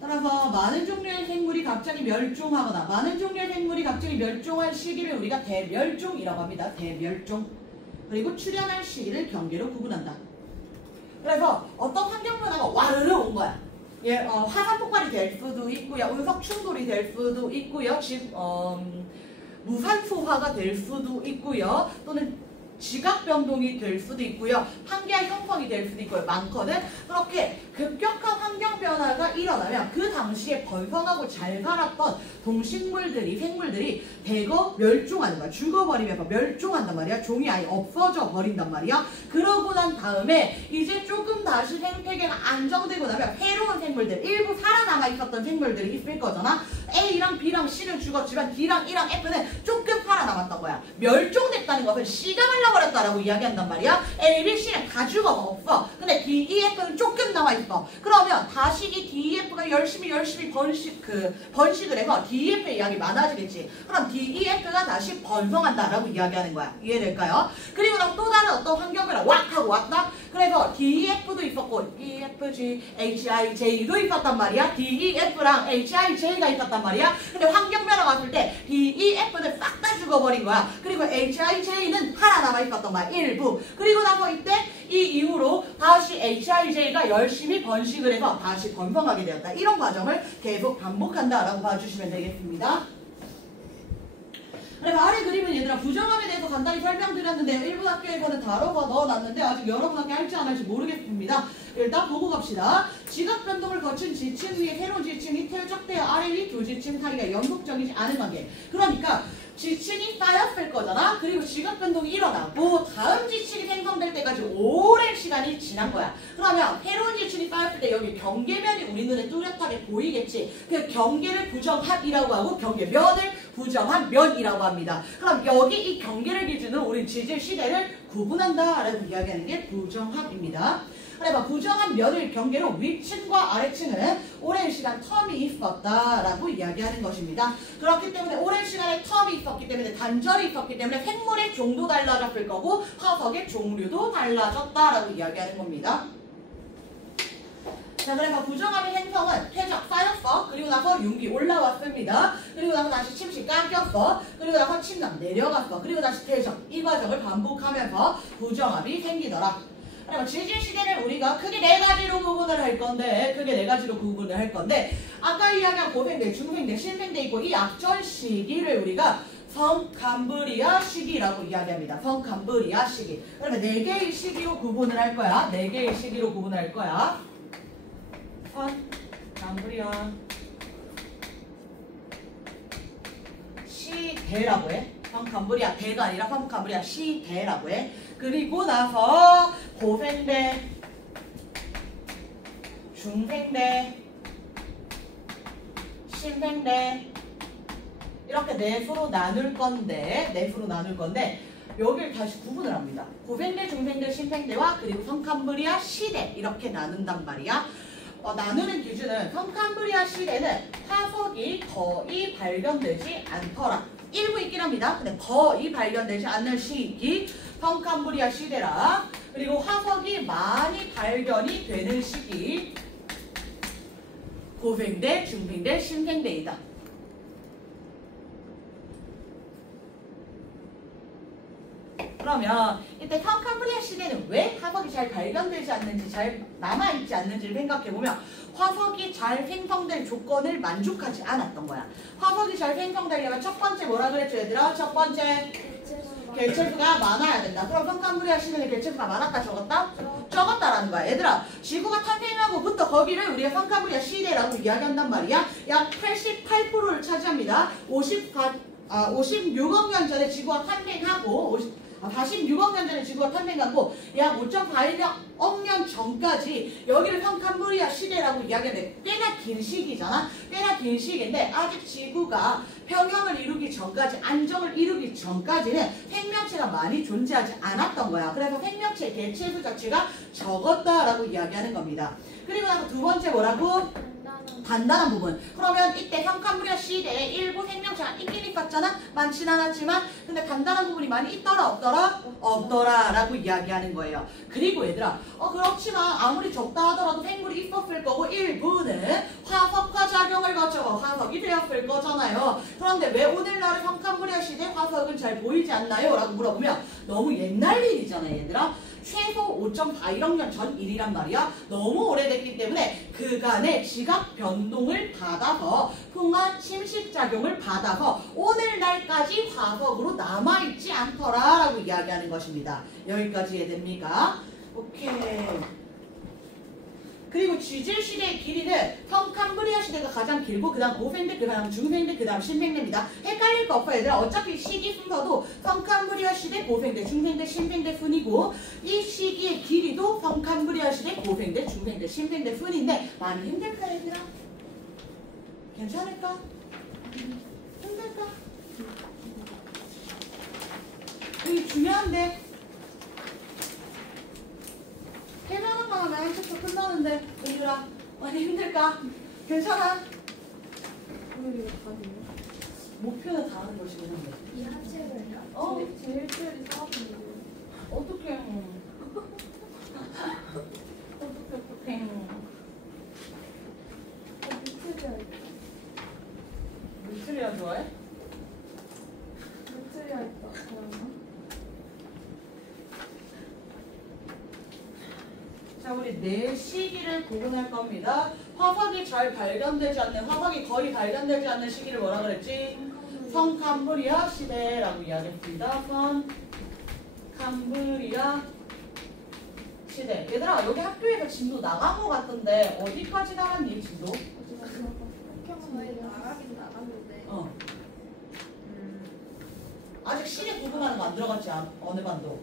따라서 많은 종류의 생물이 갑자기 멸종하거나 많은 종류의 생물이 갑자기 멸종할 시기를 우리가 대멸종이라고 합니다. 대멸종. 그리고 출현할 시기를 경계로 구분한다. 그래서 어떤 환경 변화가 와르르 온 거야. 예, 화산 폭발이 될 수도 있고요. 운석 충돌이 될 수도 있고요. 무산소화가 될 수도 있고요. 또는 지각 변동이 될 수도 있고요. 한계의 형성이 될 수도 있고요. 많거든. 그렇게 급격한 환경 변화가 일어나면 그 당시에 번성하고 잘 살았던 동식물들이 생물들이 대거 멸종하는 거야. 죽어버리면서 멸종한단 말이야. 종이 아예 없어져 버린단 말이야. 그러고 난 다음에 이제 조금 다시 생태계가 안정되고 나면 새로운 생물들, 일부 살아남아 있었던 생물들이 있을 거잖아. A랑 B랑 C는 죽었지만 D랑 E랑 F는 조금 살아남았던 거야. 멸종됐다는 것은 C가 말라버렸다라고 이야기한단 말이야. A, B, C는 다 죽어서 없어. 근데 D, E, F는 조금 남아있어. 그러면 다시 이 D, E, F가 열심히 번식을 해서 D, E, F의 양이 많아지겠지. 그럼 D, E, F가 다시 번성한다라고 이야기하는 거야. 이해될까요? 그리고 난 또 다른 어떤 환경변화 왁 하고 왔다. 그래서 D, E, F도 있었고 E, F, G, H, I, J도 있었단 말이야. D, E, F랑 H, I, J가 있었단 말이야. 근데 환경변화가 왔을 때 D, E, F는 싹 다 죽어버린 거야. 그리고 H, I, J는 살아남아 있었던 거야. 일부. 그리고 나서 이때 이 이후로 다시 H, I, J가 열심히 번식을 해서 다시 번성하게 되었다. 이런 과정을 계속 반복한다라고 봐주시면 되겠습니다. 그래서 아래 그림은 얘들아 부정함에 대해서 간단히 설명드렸는데 일부 학교에서는 다뤄서 넣어놨는데 아직 여러분한테 할지 안 할지 모르겠습니다. 일단 보고 갑시다. 지각 변동을 거친 지층 위에 새로운 지층이 퇴적되어 아래 위 두 지층 사이가 연속적이지 않은 관계. 그러니까 지층이 쌓였을 거잖아. 그리고 지각 변동이 일어나고 다음 지층이 생성될 때까지 오랜 시간이 지난 거야. 그러면 새로운 지층이 쌓였을 때 여기 경계면이 우리 눈에 뚜렷하게 보이겠지. 그 경계를 부정합이라고 하고 경계면을 부정한 면이라고 합니다. 그럼 여기 이 경계를 기준으로 우리 지질 시대를 구분한다라고 이야기하는 게 부정합입니다. 그래서 부정한 면을 경계로 위층과 아래층은 오랜 시간 텀이 있었다라고 이야기하는 것입니다. 그렇기 때문에 오랜 시간의 텀이 있었기 때문에 단절이 있었기 때문에 생물의 종도 달라졌을 거고 화석의 종류도 달라졌다라고 이야기하는 겁니다. 자, 그래서 부정함의 행성은 퇴적 쌓였어. 그리고 나서 융기 올라왔습니다. 그리고 나서 다시 침식 깎였어. 그리고 나서 침낭 내려갔어. 그리고 다시 퇴적. 이 과정을 반복하면서 부정함이 생기더라. 그리고 지질 시대를 우리가 크게 네 가지로 구분을 할 건데 아까 이야기한 고생대, 중생대, 신생대 있고 이 약절 시기를 우리가 성캄브리아 시기라고 이야기합니다. 성캄브리아 시기. 그러면 네 개의 시기로 구분을 할 거야. 네 개의 시기로 구분할 거야. 성캄브리아 시대라고 해. 성캄브리아 대가 아니라 성캄브리아 시대라고 해. 그리고 나서 고생대, 중생대, 신생대 이렇게 넷으로 나눌 건데 여기를 다시 구분을 합니다. 고생대, 중생대, 신생대와 그리고 성캄브리아 시대 이렇게 나눈단 말이야. 나누는 기준은 성캄브리아 시대는 화석이 거의 발견되지 않더라. 일부 있긴 합니다. 근데 거의 발견되지 않는 시기 성캄브리아 시대라. 그리고 화석이 많이 발견이 되는 시기 고생대, 중생대, 신생대이다. 그러면 이때 성캄브리아 시대는 왜 화석이 잘 발견되지 않는지, 잘 남아있지 않는지를 생각해보면 화석이 잘 생성될 조건을 만족하지 않았던 거야. 화석이 잘 생성되려면 첫 번째 뭐라 그랬죠 얘들아? 첫 번째 개체수가 많아야 된다. 그럼 성캄브리아 시대는 개체수가 많았다 적었다? 적었다라는 거야. 얘들아 지구가 탄생하고부터 거기를 우리가 성캄브리아 시대라고 이야기한단 말이야. 약 88%를 차지합니다. 56억 년 전에 지구가 탄생하고 46억 년 전에 지구가 탄생한 거 약 5.8억 년 전까지 여기를 성캄브리아 시대라고 이야기하는데 꽤나 긴 시기잖아. 꽤나 긴 시기인데 아직 지구가 평형을 이루기 전까지 안정을 이루기 전까지는 생명체가 많이 존재하지 않았던 거야. 그래서 생명체 개체수 자체가 적었다라고 이야기하는 겁니다. 그리고 나서 두 번째 뭐라고? 단단한 부분. 그러면 이때 성캄브리아 시대에 일부 생명체가 있긴 있었잖아. 많진 않았지만 근데 단단한 부분이 많이 있더라 없더라? 없더라 라고 이야기하는 거예요. 그리고 얘들아 그렇지만 아무리 적다 하더라도 생물이 있었을 거고 일부는 화석화 작용을 거쳐 화석이 되었을 거잖아요. 그런데 왜 오늘날의 성캄브리아 시대 화석은 잘 보이지 않나요? 라고 물어보면 너무 옛날 일이잖아요 얘들아. 최소 5.41억 년 전 일이란 말이야. 너무 오래됐기 때문에 그간의 지각 변동을 받아서 풍화 침식작용을 받아서 오늘날까지 화석으로 남아있지 않더라라고 이야기하는 것입니다. 여기까지 이해됩니까? 오케이. 그리고 지질 시대의 길이는 성캄브리아 시대가 가장 길고 그 다음 고생대, 그 다음 중생대, 그 다음 신생대입니다. 헷갈릴 거 없어 얘들아. 어차피 시기 순서도 성캄브리아 시대, 고생대, 중생대, 신생대 순이고 이 시기의 길이도 성캄브리아 시대, 고생대, 중생대, 신생대 순인데 많이 힘들까 얘들아? 괜찮을까? 힘들까? 이게 중요한데 해명만 하면 한 챕터 끝나는데 은유라 많이 힘들까? 괜찮아? 오늘 이거 다 돼요? 목표는 다 하는 것이긴 한데 이 한 책을요? 어? 제 일주일이 사왔는데 어떡해 어떡해 미트리아 있다. 미트리아 좋아해? 미트리아 있다. 그러면 자 우리 네 시기를 구분할 겁니다. 화석이 잘 발견되지 않는 화석이 거의 발견되지 않는 시기를 뭐라 그랬지? 성캄브리아 시대라고 이야기했습니다. 성캄브리아 시대. 얘들아 여기 학교에서 진도 나간 거 같던데 어디까지 나갔니 진도? 저희 나가긴 나갔는데 아직 시계 구분하는 거 안 들어갔지 어느 반도.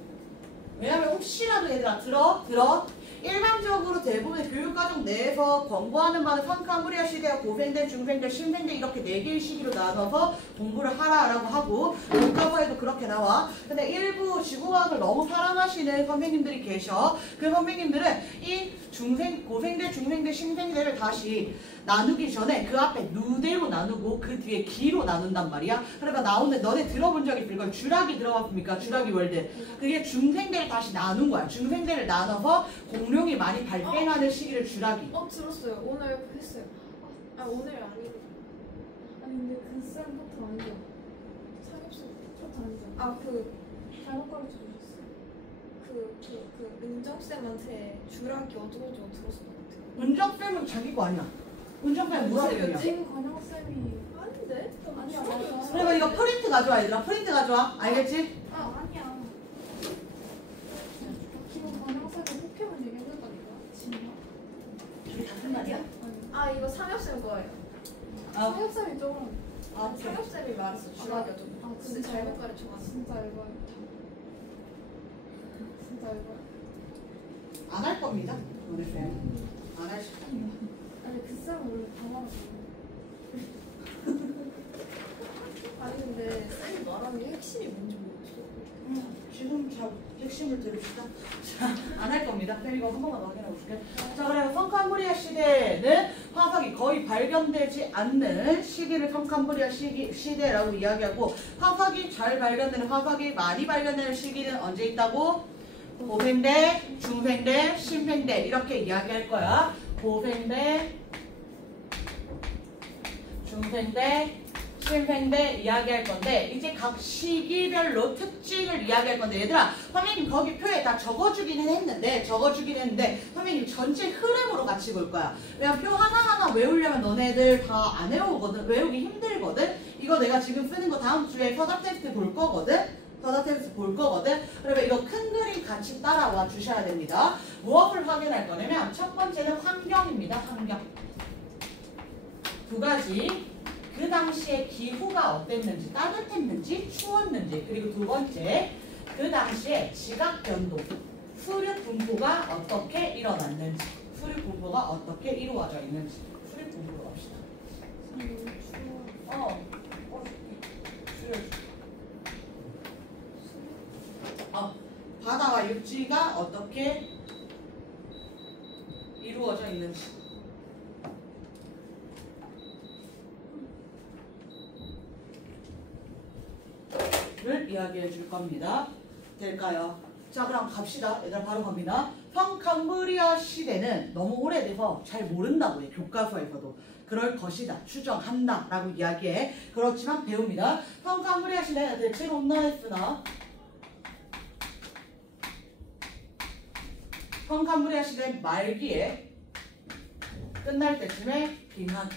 왜냐면 혹시라도 얘들아 들어 일반적으로 대부분의 교육과정 내에서 권고하는 바는 성캄브리아 시대와 고생대, 중생대, 신생대 이렇게 4개의 시기로 나눠서 공부를 하라라고 하고 교과서에도 그렇게 나와. 근데 일부 지구과학을 너무 사랑하시는 선생님들이 계셔. 그 선생님들은 이 고생대, 중생대, 신생대를 다시 나누기 전에 그 앞에 누대로 나누고 그 뒤에 기로 나눈단 말이야. 그러니까 너네 들어본 적이 있을 거야. 주라기 들어봤습니까? 주라기 월드. 그게 중생대를 다시 나눈 거야. 중생대를 나눠서 공룡이 많이 발생하는 시기를 주라기. 들었어요. 오늘 했어요. 오늘 아니고. 아니 근데 그 쌤부터 아니죠. 상엽쌤부터 아니죠. 잘못 가르쳐 주셨어요. 그 은정쌤한테 주라기 어쩌고저쩌고 들었을 것 같아요. 은정쌤은 자기 거 아니야. 은정쌤 뭐라 그러냐. 지금 관영쌤이 아닌데? 아니야. 그러면 이거 프린트 가져와 얘들아. 프린트 가져와. 알겠지? 아니야. 지금 관영쌤이 포켓몬 얘기했다니까. 진짜? 이게 같은 말이야? 이거 상엽쌤 거예요. 아, 상엽쌤이 조금. 오케이. 상엽쌤이 말했어. 주라기 어쩌고. 근데 진짜? 잘못 가르쳐가지고. 진짜 이거. 진짜 이거. 안 할 겁니다. 오늘 쌤. 안 할 수 있습니다. 아니 그 쌤은 원래 당황하죠. 아니 근데 쌤이 말하는 게 핵심이 뭔지 모르겠어. 지금 자 핵심을 들읍시다. 자, 안 할 겁니다. 쌤 이거 한 번만 확인해 볼게요. 자, 그래서 성캄브리아 시대는 화석이 거의 발견되지 않는 시기를 성캄브리아 시대라고 이야기하고 화석이 잘 발견되는 화석이 많이 발견되는 시기는 언제 있다고? 고생대, 중생대, 신생대 이렇게 이야기할 거야. 고생대, 중생대, 신생대 이야기할 건데 이제 각 시기별로 특징을 이야기할 건데 얘들아 선생님 거기 표에 다 적어주기는 했는데 선생님 전체 흐름으로 같이 볼 거야. 왜냐면 표 하나하나 외우려면 너네들 다 안 외우거든. 외우기 힘들거든. 이거 내가 지금 쓰는 거 다음 주에 서답 테스트 볼 거거든. 그러면 이거 큰 그림 같이 따라와 주셔야 됩니다. 무엇을 확인할 거냐면 첫 번째는 환경입니다. 환경. 두 가지. 그 당시에 기후가 어땠는지, 따뜻했는지, 추웠는지. 그리고 두 번째, 그 당시 시에 지각 변동, 수륙 분포가 어떻게 일어났는지, 수륙 분포가 어떻게 이루어져 있는지, 수륙 분포로 갑시다. 바다와 육지가 어떻게 이루어져 있는지. 를 이야기해 줄 겁니다. 될까요? 자, 그럼 갑시다. 얘들아, 바로 갑니다. 성캄브리아 시대는 너무 오래돼서 잘 모른다고요. 교과서에서도. 그럴 것이다. 추정한다. 라고 이야기해. 그렇지만 배웁니다. 성캄브리아 시대는 대체로 온난했으나 성캄브리아 시대 말기에 끝날 때쯤에 빙하기.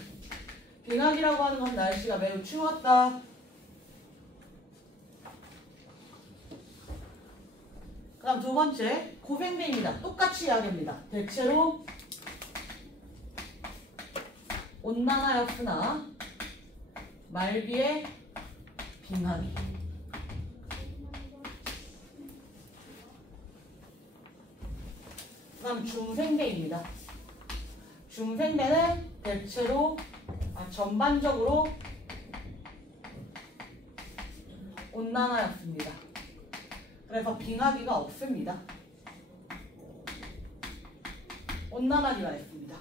빙하기라고 하는 건 날씨가 매우 추웠다. 그 다음 두 번째, 고생대입니다. 똑같이 이야기합니다. 대체로 온난화였으나 말기에 빙하기. 그 다음 중생대입니다. 중생대는 대체로 전반적으로 온난화였습니다. 그래서 빙하기가 없습니다. 온난하기만 했습니다.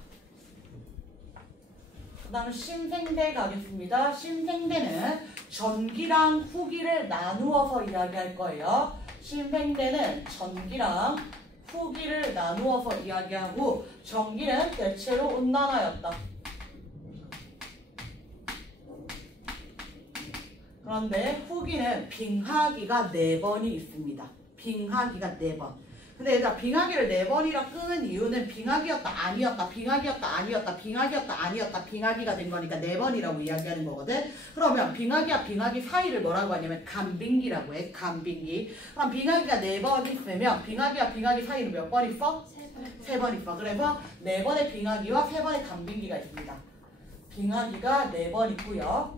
그 다음에 신생대 가겠습니다. 신생대는 전기랑 후기를 나누어서 이야기할 거예요. 신생대는 전기랑 후기를 나누어서 이야기하고 전기는 대체로 온난화였다. 그런데 후기는 빙하기가 4번이 있습니다. 빙하기가 4번. 근데 얘들아, 빙하기를 4번이라 끄는 이유는 빙하기였다 아니었다, 빙하기였다 아니었다, 빙하기였다 아니었다, 빙하기가 된 거니까 4번이라고 이야기하는 거거든. 그러면 빙하기와 빙하기 사이를 뭐라고 하냐면 간빙기라고 해. 간빙기. 그럼 빙하기가 4번 있으면 빙하기와 빙하기 사이는 몇 번 있어? 3번 있어. 그래서 4번의 빙하기와 3번의 간빙기가 있습니다. 빙하기가 4번 있고요.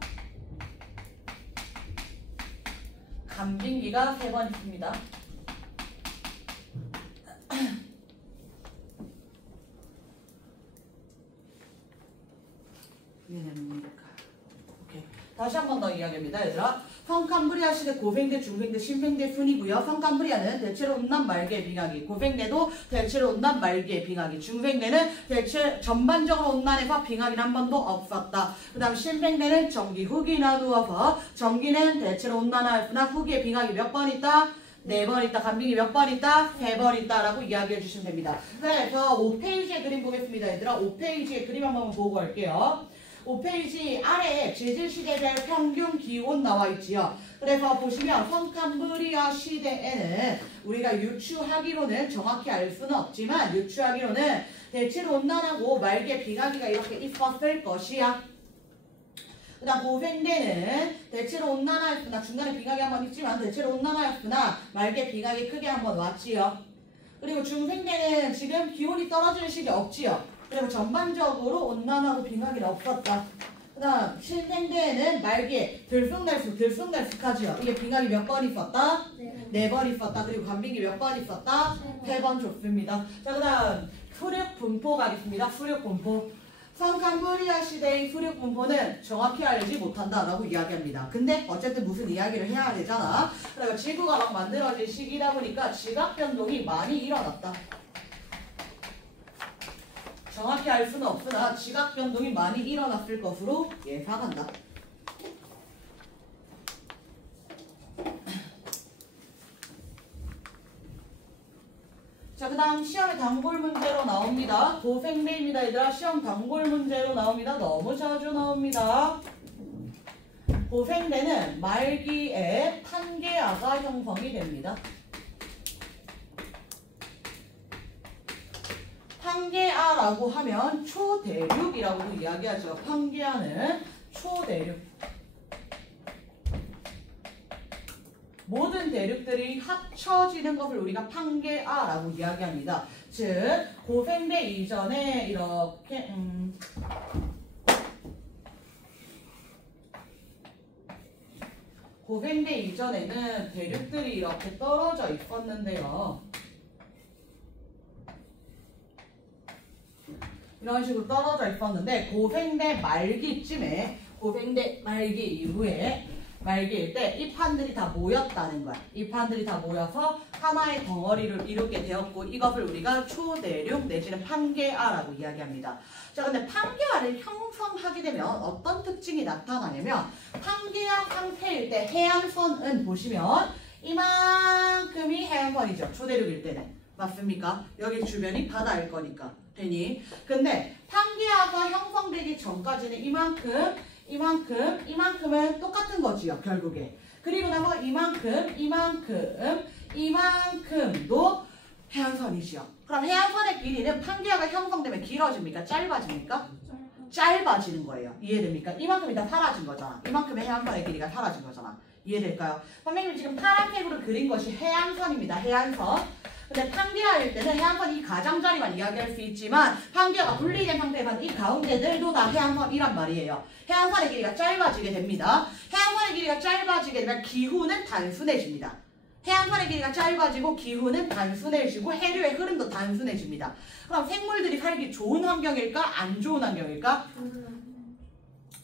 간빙기가 3번 있습니다. 오케이. 다시 한 번 더 이야기합니다. 얘들아, 성캄브리아 시대 고생대, 중생대, 신생대 순이고요. 성캄브리아는 대체로 온난 말기의 빙하기, 고생대도 대체로 온난 말기의 빙하기, 중생대는 대체 전반적으로 온난해서 빙하기는 한 번도 없었다. 그 다음 신생대는 전기, 후기 나누어서 전기는 대체로 온난화였으나 후기의 빙하기 몇 번 있다? 4번 있다. 간빙이 몇 번 있다? 3번 있다. 라고 이야기해 주시면 됩니다. 그래서 5페이지의 그림 보겠습니다. 얘들아, 5페이지의 그림 한번 보고 갈게요. 5페이지 아래에 지질시대별 평균 기온 나와 있지요. 그래서 보시면 성캄브리아 시대에는 우리가 유추하기로는 정확히 알 수는 없지만 유추하기로는 대체로 온난하고 말기에 빙하기가 이렇게 있었을 것이야. 그 다음 고생대는 대체로 온난화였으나 중간에 빙하기 한번 있지만 대체로 온난화였으나 말기에 빙하기 크게 한번 왔지요. 그리고 중생대는 지금 기온이 떨어지는 시기 없지요. 그리고 전반적으로 온난화고 빙하기는 없었다. 그 다음 신생대에는 말기에 들쑥날쑥하지요. 이게 빙하기 몇 번 있었다? 4번 있었다. 그리고 간빙기 몇 번 있었다? 3번 좋습니다. 자, 그 다음 수륙 분포 가겠습니다. 수륙 분포. 성캄브리아 시대의 수륙 분포는 정확히 알지 못한다 라고 이야기합니다. 근데 어쨌든 무슨 이야기를 해야 되잖아. 그러니까 지구가 막 만들어진 시기다 보니까 지각 변동이 많이 일어났다. 정확히 알 수는 없으나 지각 변동이 많이 일어났을 것으로 예상한다. 자, 그 다음 시험에 단골 문제로 나옵니다. 고생대입니다. 얘들아, 시험 단골 문제로 나옵니다. 너무 자주 나옵니다. 고생대는 말기에 판게아가 형성이 됩니다. 판게아라고 하면 초대륙이라고도 이야기하죠. 판게아는 초대륙. 모든 대륙들이 합쳐지는 것을 우리가 판게아라고 이야기합니다. 즉 고생대 이전에 이렇게 고생대 이전에는 대륙들이 이렇게 떨어져 있었는데요. 이런 식으로 떨어져 있었는데 고생대 말기쯤에 고생대 말기 이후에 말기일 때 이 판들이 다 모였다는 거야. 이 판들이 다 모여서 하나의 덩어리를 이루게 되었고 이것을 우리가 초대륙 내지는 판게아라고 이야기합니다. 자, 근데 판게아를 형성하게 되면 어떤 특징이 나타나냐면 판게아 상태일 때 해안선은 보시면 이만큼이 해안선이죠. 초대륙일 때는. 맞습니까? 여기 주변이 바다일 거니까. 되니? 근데 판게아가 형성되기 전까지는 이만큼은 똑같은 거지요, 결국에. 그리고 나서 이만큼도 해안선이지요. 그럼 해안선의 길이는 판게아가 형성되면 길어집니까? 짧아집니까? 짧아지는 거예요. 이해됩니까? 이만큼이 다 사라진 거잖아. 이만큼의 해안선의 길이가 사라진 거잖아. 이해될까요? 선생님이 지금 파란색으로 그린 것이 해안선입니다. 해안선. 근데 판게아일 때는 해안선 이 가장자리만 이야기할 수 있지만 판게아가 분리된 상태에서는 이 가운데들도 다 해안선이란 말이에요. 해안선의 길이가 짧아지게 됩니다. 해안선의 길이가 짧아지게 되면 기후는 단순해집니다. 해안선의 길이가 짧아지고 기후는 단순해지고 해류의 흐름도 단순해집니다. 그럼 생물들이 살기 좋은 환경일까? 안 좋은 환경일까?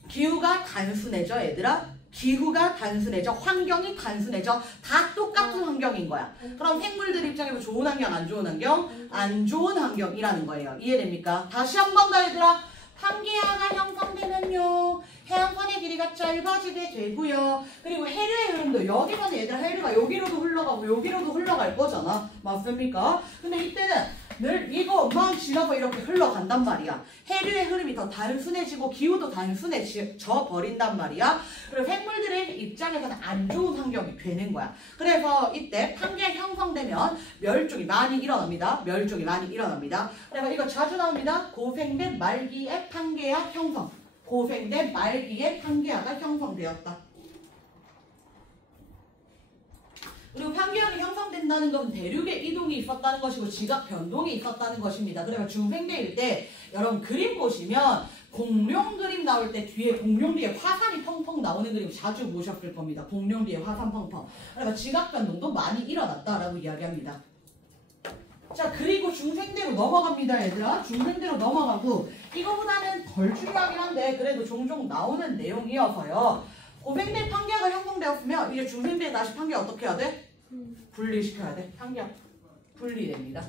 기후가 단순해져, 얘들아. 기후가 단순해져, 환경이 단순해져, 다 똑같은 환경인 거야. 그럼 생물들 입장에서 좋은 환경, 안 좋은 환경? 안 좋은 환경이라는 거예요. 이해됩니까? 다시 한 번 더 얘들아. 판게아가 형성되면요, 해안선의 길이가 짧아지게 되고요. 그리고 해류의 흐름도 여기서는 얘들아 해류가 여기로도 흘러가고 여기로도 흘러갈 거잖아. 맞습니까? 근데 이때는 늘 이것만 지나서 이렇게 흘러간단 말이야. 해류의 흐름이 더 단순해지고 기후도 단순해져 버린단 말이야. 그리고 생물들의 입장에서는 안 좋은 환경이 되는 거야. 그래서 이때 판게아 형성되면 멸종이 많이 일어납니다. 멸종이 많이 일어납니다. 그래서 이거 자주 나옵니다. 고생대 말기에 판게아 형성. 고생대 말기에 판게아가 형성되었다. 그리고 판게아가 형성된다는 것은 대륙의 이동이 있었다는 것이고 지각 변동이 있었다는 것입니다. 그러면 중생대일 때 여러분 그림 보시면 공룡 그림 나올 때 뒤에 공룡 뒤에 화산이 펑펑 나오는 그림 자주 보셨을 겁니다. 공룡 뒤에 화산 펑펑. 그러니까 지각 변동도 많이 일어났다라고 이야기합니다. 자, 그리고 중생대로 넘어갑니다, 얘들아. 중생대로 넘어가고 이거보다는 덜 중요하긴 한데 그래도 종종 나오는 내용이어서요. 고생대 판게아가 형성되었으면 이제 중생대에 다시 판게아 어떻게 해야 돼? 분리시켜야 돼. 판게아 분리됩니다.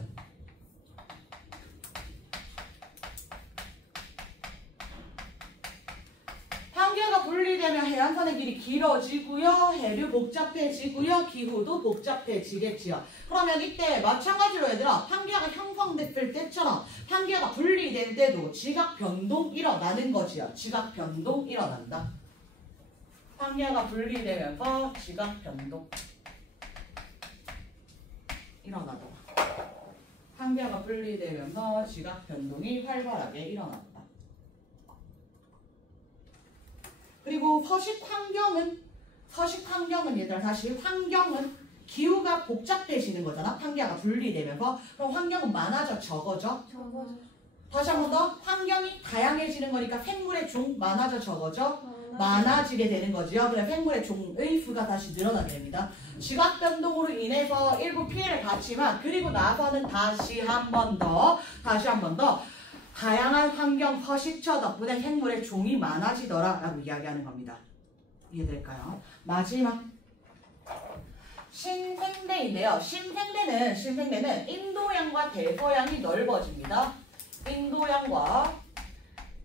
판게아가 분리되면 해안선의 길이 길어지고요. 해류 복잡해지고요. 기후도 복잡해지겠지요. 그러면 이때 마찬가지로 얘들아 판게아가 형성됐을 때처럼 판게아가 분리될 때도 지각 변동 일어나는 거지요. 지각 변동 일어난다. 판게아가 분리되면서 지각 변동 일어나더라. 판게아가 분리되면서 지각 변동이 활발하게 일어났다. 그리고 서식 환경은 얘들아 다시 환경은 기후가 복잡해지는 거잖아. 판게아가 분리되면서 그럼 환경은 많아져 적어져? 다시 한 번 더 환경이 다양해지는 거니까 생물의 종 많아져 적어져? 많아지게 되는 거지요. 그래 생물의 종의 수가 다시 늘어나게 됩니다. 지각 변동으로 인해서 일부 피해를 받지만 그리고 나서는 다시 한 번 더 다양한 환경 서식처 덕분에 생물의 종이 많아지더라 라고 이야기하는 겁니다. 이해될까요? 마지막 신생대인데요. 신생대는 인도양과 대서양이 넓어집니다. 인도양과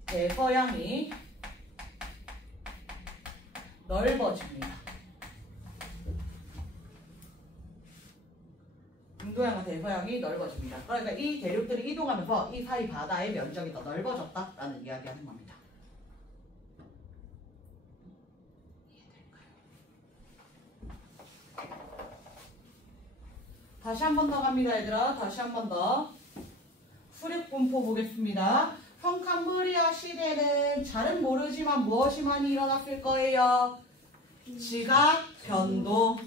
대서양이 넓어집니다. 인도양과 대서양이 넓어집니다. 그러니까 이 대륙들이 이동하면서 이 사이 바다의 면적이 더 넓어졌다라는 이야기하는 겁니다. 다시 한 번 더 갑니다, 얘들아. 다시 한 번 더. 수륙 분포 보겠습니다. 성캄브리아 시대는 잘은 모르지만 무엇이 많이 일어났을 거예요? 지각 변동.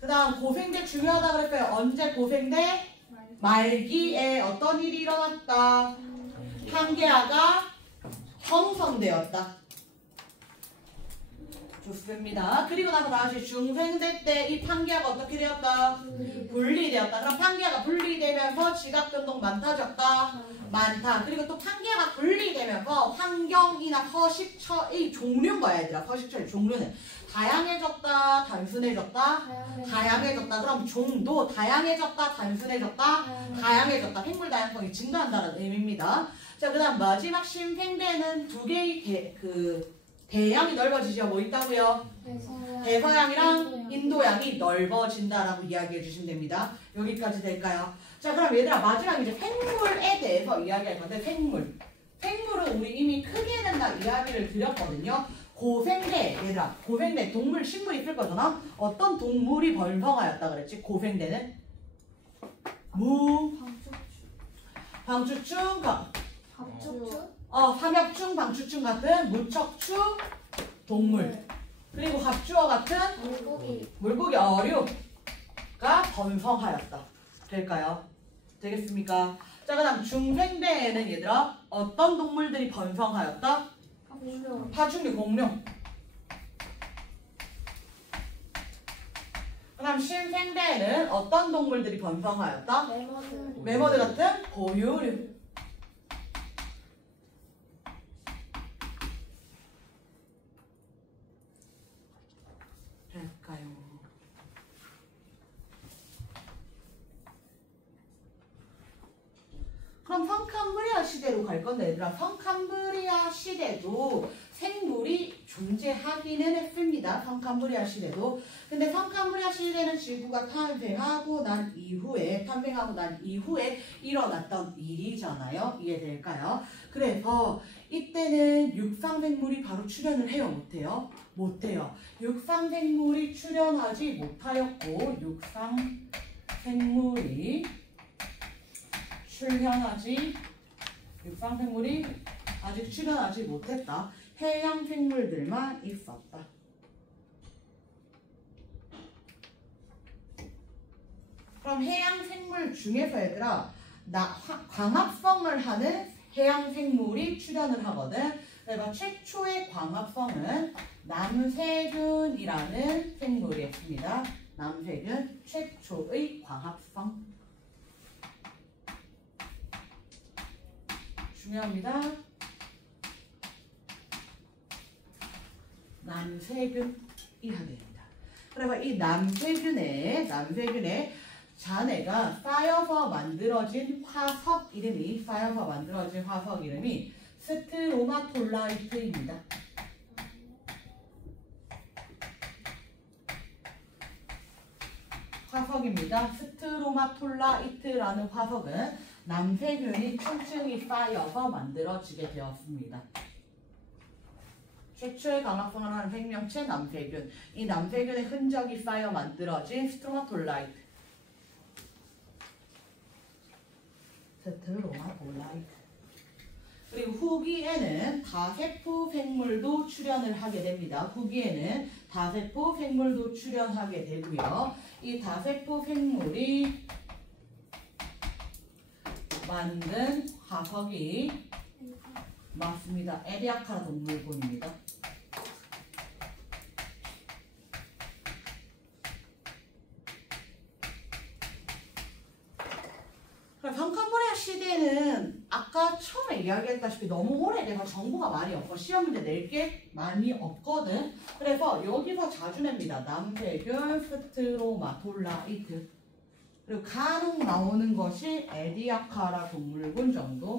그 다음 고생대 중요하다 그랬어요. 언제 고생대? 말기에 어떤 일이 일어났다? 판게아가 형성되었다. 좋습니다. 그리고 나서 다시 중생대 때 이 판기하가 어떻게 되었다? 분리되었다. 그럼 판기하가 분리되면서 지각변동 많다 적다? 많다. 그리고 또 판기하가 분리되면서 환경이나 허식처의 종류인 거야 얘들아. 허식처의 종류는 다양해졌다, 단순해졌다? 다양해졌다. 그럼 종도 다양해졌다, 단순해졌다? 다양해졌다. 생물 다양성이 증가한다는 의미입니다. 자, 그 다음 마지막 심생대는 두 개의 대양이 넓어지죠. 뭐 있다고요? 대서양이랑 인도양이 넓어진다라고 이야기해 주시면 됩니다. 여기까지 될까요? 자, 그럼 얘들아 마지막 이제 생물에 대해서 이야기할 건데 생물은 우리 이미 크게는 다 이야기를 드렸거든요. 고생대 얘들아 고생대 동물 식물 있을 거잖아. 어떤 동물이 번성하였다 그랬지? 고생대는 방추충 삼엽충, 방추충 같은 무척추 동물. 그리고 갑주어 같은 물고기 어류가 번성하였다. 될까요? 되겠습니까? 자, 그 다음 중생대에는 얘들아 어떤 동물들이 번성하였다? 파충류, 공룡. 그 다음 신생대에는 어떤 동물들이 번성하였다? 매머드 같은 포유류. 될까요? 그럼 성캄브리아 시대로 갈 건데 얘들아 성캄브리아 시대도 생물이 존재하기는 했습니다. 성캄브리아 시대도. 근데 성캄브리아 시대는 지구가 탄생하고 난 이후에 일어났던 일이잖아요. 이해될까요? 그래서 이때는 육상생물이 바로 출현을 해요? 못해요? 못해요. 육상생물이 출현하지 못하였고 육상생물이 아직 출현하지 못했다. 해양생물들만 있었다. 그럼 해양생물 중에서 얘들아 광합성을 하는 해양생물이 출현을 하거든. 그래서 최초의 광합성은 남세균이라는 생물이었습니다. 남세균 최초의 광합성. 중요합니다. 남세균이 하게 됩니다. 그래서 이 남세균의 자네가 쌓여서 만들어진 화석 이름이 스트로마톨라이트입니다. 화석입니다. 스트로마톨라이트라는 화석은 남세균이 층층이 쌓여서 만들어지게 되었습니다. 최초의 광합성을 하는 생명체 남세균. 이 남세균의 흔적이 쌓여 만들어진 스트로마톨라이트. 그리고 후기에는 다세포 생물도 출현을 하게 됩니다. 후기에는 다세포 생물도 출현하게 되고요. 이 다세포 생물이 만든 화석이 맞습니다. 에디아카라 동물군입니다. 성캄브리아 시대는 아까 처음에 이야기했다시피 너무 오래돼서 정보가 많이 없고 시험 문제 낼 게 많이 없거든. 그래서 여기서 자주 냅니다. 남세균, 스트로마톨라이트. 그리고 간혹 나오는 것이 에디아카라 동물군 정도.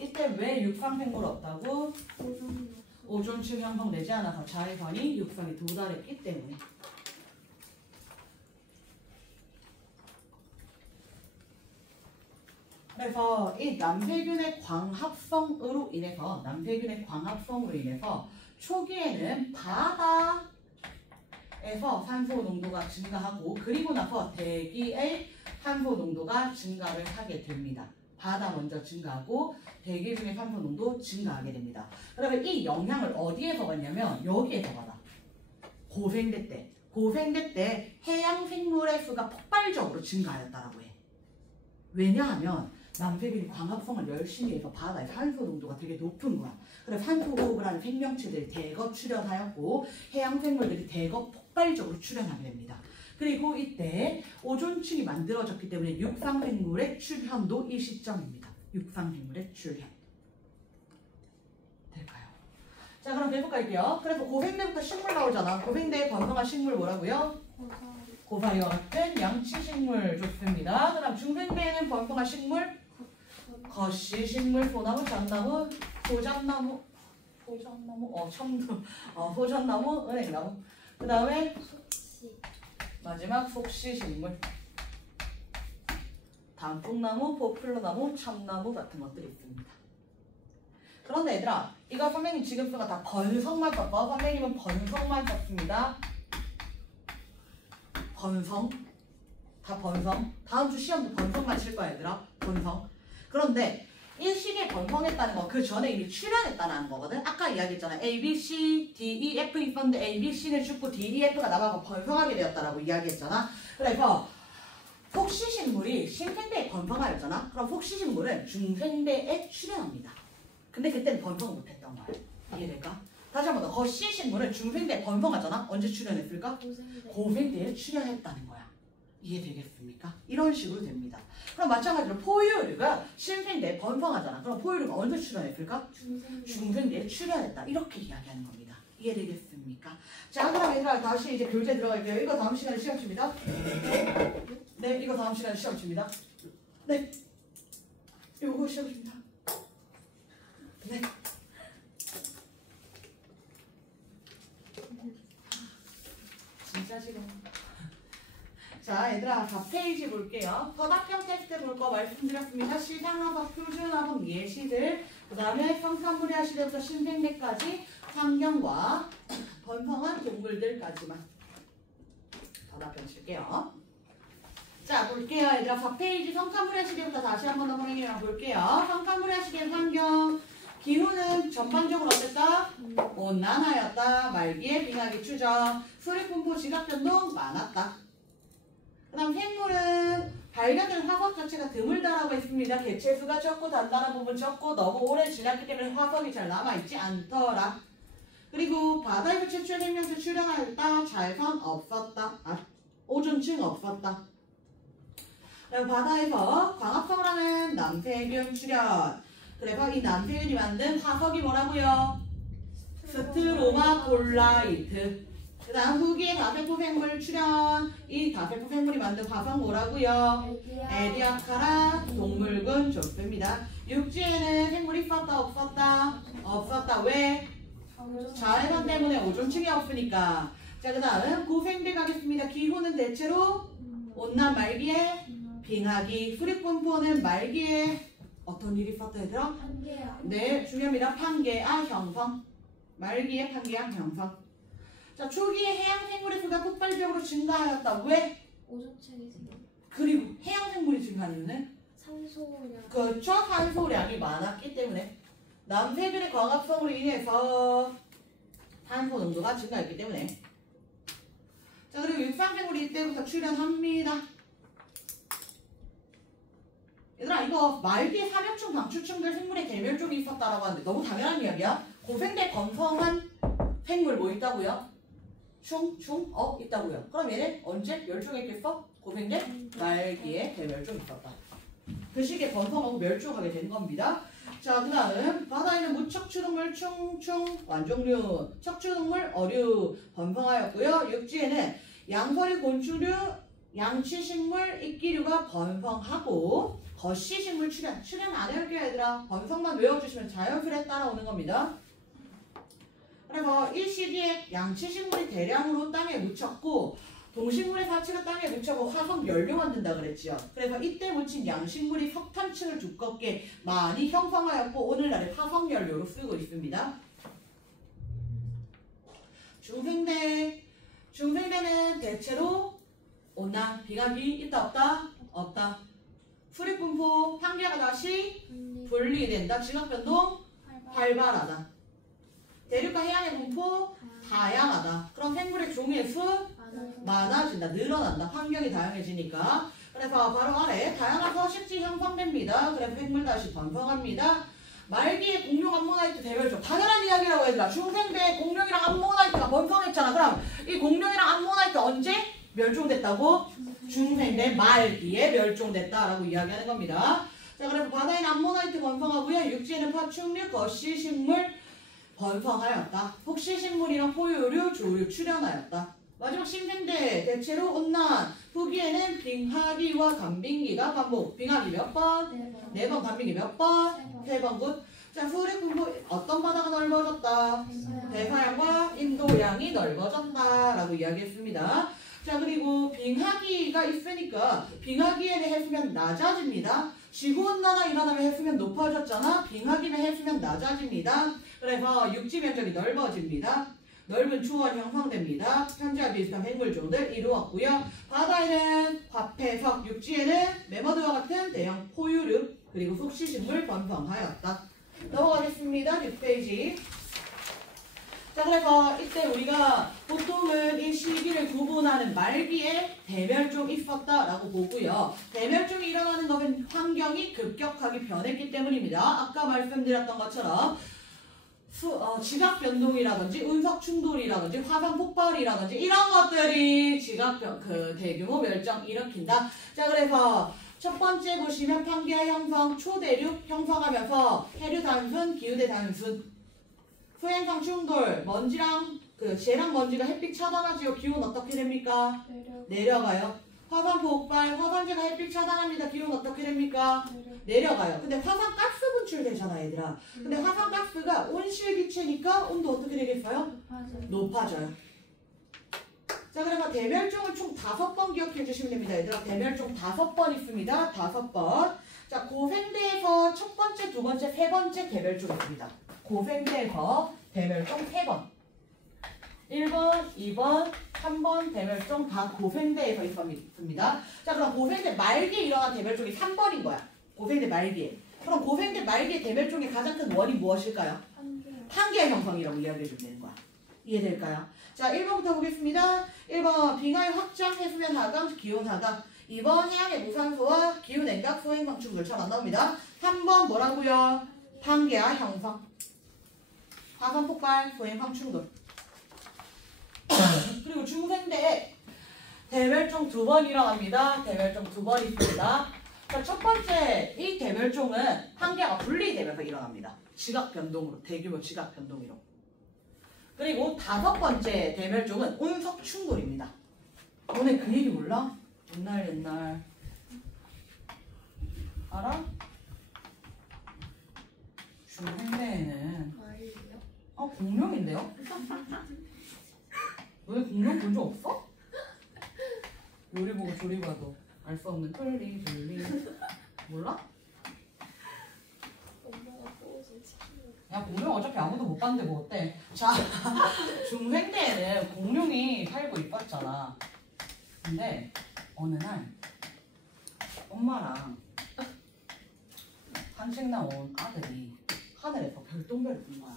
이때 왜 육상생물 없다고? 오존층 형성되지 않아서 자외선이 육상에 도달했기 때문에. 그래서 이 남세균의 광합성으로 인해서 초기에는 바다에서 산소 농도가 증가하고 그리고 나서 대기의 산소 농도가 증가를 하게 됩니다. 바다 먼저 증가하고 대기 중에 산소 농도 증가하게 됩니다. 그러면 이 영향을 어디에서 받냐면 여기에서 받아. 고생대 때 해양 생물의 수가 폭발적으로 증가하였다라고 해. 왜냐하면 남색이 광합성을 열심히 해서 바다의 산소 농도가 되게 높은 거야. 그래서 산소 호흡을 하는 생명체들이 대거 출현하였고 해양 생물들이 대거 폭발적으로 출현하게 됩니다. 그리고 이때 오존층이 만들어졌기 때문에 육상 생물의 출현도 이 시점입니다. 육상 생물의 출현. 될까요? 자, 그럼 계속 갈게요. 그래서 고생대부터 식물 나오잖아. 고생대에 번성한 식물 뭐라고요? 고사리와 같은 양치식물 좋습니다. 그 다음 중생대에는 번성한 식물 거시 식물, 소나무, 잣나무, 소잣나무, 소잣나무, 은행나무. 그 다음에 마지막 속시 식물. 단풍나무, 포플러나무, 참나무 같은 것들이 있습니다. 그런데 얘들아, 이거 선생님 지금 쓴 거 다 번성만 썼고 선생님은 번성만 썼습니다. 번성. 다 번성. 다음 주 시험도 번성만 칠 거야 얘들아. 번성. 그런데 이 시기에 번성했다는 거 그 전에 이미 출현했다는 거거든. 아까 이야기했잖아. A, B, C, D, E, F 있었는데 A, B, C는 죽고 D, E, F가 남아서 번성하게 되었다라고 이야기했잖아. 그래서 속시식물이 신생대에 번성하였잖아. 그럼 속시식물은 중생대에 출현합니다. 근데 그때는 번성을 못했던 거야. 이해될까? 다시 한 번 더. 거시식물은 중생대에 번성하잖아. 언제 출현했을까? 고생대에 출현했다는 거야. 이해되겠습니까? 이런 식으로 됩니다. 그럼 마찬가지로 포유류가 신생대에 번성하잖아. 그럼 포유류가 언제 출현했을까? 중생대에 출현했다. 이렇게 이야기하는 겁니다. 이해되겠습니까? 자, 그럼 얘들아 다시 이제 교재 들어갈게요. 이거 다음 시간에 시험 칩니다. 네, 이거 다음 시간에 시험 칩니다. 네, 요거 시험 칩니다. 네. 진짜 싫어. 자, 얘들아 4페이지 볼게요. 서답형 테스트 볼 거 말씀드렸습니다. 시상학업, 표준학업, 예시들, 그 다음에 성산물의 시대부터 신생대까지 환경과 번성한 동물들까지만 서답형 칠게요. 자, 볼게요. 얘들아 4페이지 성산물의 시대부터 다시 한 번 더 선생님이랑 볼게요. 성산물의 시대 환경. 기후는 전반적으로 어땠다? 온난화였다. 말기에 빙하기 추적. 수립분포 지각변동 많았다. 그 다음 생물은 발견된 화석 자체가 드물다라고 했습니다. 개체수가 적고 단단한 부분 적고 너무 오래 지났기 때문에 화석이 잘 남아있지 않더라. 그리고 바다에서 최초의 생명체 출현하였다. 잘선 없었다. 오존층 없었다. 바다에서 광합성을 하는 남세균 출현. 그래서 이 남세균이 만든 화석이 뭐라고요? 스트로마 콜라이트. 그 다음 후기에 다세포 생물 출현. 이 다세포 생물이 만든 화석 뭐라고요? 에디아카라 동물군 좋습니다. 육지에는 생물이 있었다 없었다? 없었다. 왜? 자외선 때문에 오존층이 없으니까. 자, 그 다음 고생대 가겠습니다. 기후는 대체로 온난 말기에 빙하기. 수립분포는 말기에 어떤 일이 있었다 얘들아? 판게야. 네, 중요합니다. 판게아 형성. 말기에 판게아 형성. 자, 초기에 해양 생물의 수가 폭발적으로 증가하였다. 왜? 오존층이 생겨. 그리고 해양 생물이 증가한 이유는? 산소량. 그렇죠. 산소량이 많았기 때문에. 남세균의 광합성으로 인해서 산소 농도가 증가했기 때문에. 자, 그리고 육상생물이 이때부터 출현합니다. 얘들아, 이거 말기에 사면충, 방출충들 생물의 개멸종이 있었다라고 하는데 너무 당연한 이야기야. 고생대 건성한 생물 뭐 있다고요? 충? 있다고요. 그럼 얘는 언제 멸종했겠어? 고생대 말기에 개멸종 있었다. 그 시기에 건성하고 멸종하게 된 겁니다. 자, 그 다음 바다에는 무척추동물 충충 완종류, 척추동물 어류 번성하였고요. 육지에는 양서류 곤충류, 양치식물, 이끼류가 번성하고 거시식물 출현 안 해올게요 얘들아. 번성만 외워주시면 자연스레 따라오는 겁니다. 그래서 이 시기에 양치식물이 대량으로 땅에 묻혔고 동식물의 사체가 땅에 묻혀서 화석 연료 만든다 그랬지요. 그래서 이때 묻힌 양식물이 석탄층을 두껍게 많이 형성하였고 오늘날의 화석 연료로 쓰고 있습니다. 중생대는 대체로 온난 빙하기 있다 없다? 없다. 수립분포 판게가 다시 분리된다. 지각변동 활발하다. 대륙과 해양의 분포 다양하다. 그럼 생물의 종의 수 많아진다. 늘어난다. 환경이 다양해지니까. 그래서 바로 아래 다양한 서식지 형성됩니다. 그래서 횡물 다시 번성합니다. 말기에 공룡 암모나이트 대멸종 당연한 이야기라고 얘들아. 중생 때 공룡이랑 암모나이트가 번성했잖아. 그럼 이 공룡이랑 암모나이트 언제 멸종됐다고? 중생 때 말기에 멸종됐다라고 이야기하는 겁니다. 자, 그래서 바다에는 암모나이트 번성하고요. 육지에는 파충류, 거시식물 번성하였다. 혹시식물이랑 포유류, 조류 출현하였다. 마지막 신생대 대체로 온난 후기에는 빙하기와 간빙기가 반복. 빙하기 몇 번? 4번. 간빙기 몇 번? 3번. 굿. 자, 후리 군부 어떤 바다가 넓어졌다? 대서양과 인도양이 넓어졌다라고 이야기했습니다. 자, 그리고 빙하기가 있으니까 빙하기에는 해수면 낮아집니다. 지구온난화 일어나면 해수면 높아졌잖아. 빙하기는 해수면 낮아집니다. 그래서 육지 면적이 넓어집니다. 넓은 추원 형성됩니다. 현재와 비슷한 생물종들 이루었고요. 바다에는 화폐석, 육지에는 매머드와 같은 대형 포유류, 그리고 속시식물 번성하였다. 넘어가겠습니다. 6페이지. 자, 그래서 이때 우리가 보통은 이 시기를 구분하는 말기에 대멸종이 있었다라고 보고요. 대멸종이 일어나는 것은 환경이 급격하게 변했기 때문입니다. 아까 말씀드렸던 것처럼 지각 변동이라든지 운석 충돌이라든지 화산 폭발이라든지 이런 것들이 대규모 멸종 일으킨다. 자, 그래서 첫 번째 보시면 판기화 형성, 초대륙 형성하면서 해류 단순, 기후대 단순, 후행성 충돌, 먼지랑 재랑 먼지가 햇빛 차단하지요. 기후는 어떻게 됩니까? 내려가요. 화산 폭발, 화산재가 햇빛 차단합니다. 기후는 어떻게 됩니까? 내려가요. 근데 화산 가스 분출되잖아, 얘들아. 근데 화산 가스가 온실기체니까 온도 어떻게 되겠어요? 높아져요. 자, 그래서 대멸종을 총 5번 기억해 주시면 됩니다. 얘들아, 대멸종 5번 있습니다. 5번. 자, 고생대에서 첫 번째, 두 번째, 세 번째 대멸종 있습니다. 고생대에서 대멸종 3번. 1번, 2번, 3번 대멸종 다 고생대에서 있습니다. 자, 그럼 고생대 말기에 일어난 대멸종이 3번인 거야. 고생대 말기에. 그럼 고생대 말기의 대멸종의 가장 큰 원인이 무엇일까요? 판기화 형성이라고 이야기해주면 되는 거야. 이해될까요? 자, 1번부터 보겠습니다. 1번 빙하의 확장, 해수면 하강, 기온 하강. 2번 해양의 무산소와 기후 냉각, 소행성 충돌 잘 안 나옵니다. 3번 뭐라고요? 판기화 형성. 화산 폭발, 소행성 충돌. 그리고 중생대에 대멸종 2번 일어납니다. 대멸종 2번 있습니다. 자, 첫 번째 이 대멸종은 판기화가 분리되면서 일어납니다. 지각 변동으로, 대규모 지각 변동으로. 그리고 5번째 대멸종은 운석 충돌입니다. 너네 그 얘기 몰라? 옛날 알아? 중생대에는 공룡인데요? 너네 공룡 본 적 없어? 요리 보고 조리 봐도 알 수 없는 털리 몰라? 엄마가 구워준 치킨. 야, 공룡 어차피 아무도 못 봤는데 뭐 어때? 자, 중생대에는 공룡이 살고 있었잖아. 근데 어느 날 엄마랑 한식 나온 아들이 하늘에서 별똥별을 본 거야.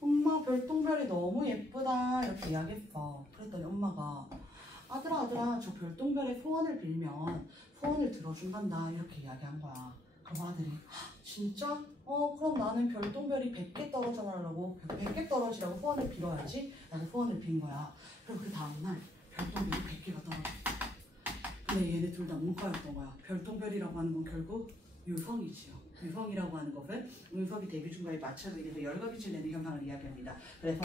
엄마, 별똥별이 너무 예쁘다 이렇게 이야기했어. 그랬더니 엄마가 아들아 저 별똥별의 소원을 빌면 소원을 들어준단다 이렇게 이야기한 거야. 그럼 아들이 진짜? 그럼 나는 별똥별이 100개 떨어져달라고 100개 떨어지라고 소원을 빌어야지 라고 소원을 빈 거야. 그럼 그 다음날 별똥별이 100개가 떨어졌어. 근데 얘네 둘 다 문과였던 거야. 별똥별이라고 하는 건 결국 유성이지요. 유성이라고 하는 것은 운석이 대기 중간에 마찰로 인해서 열겁이 내는 현상을 이야기합니다. 그래서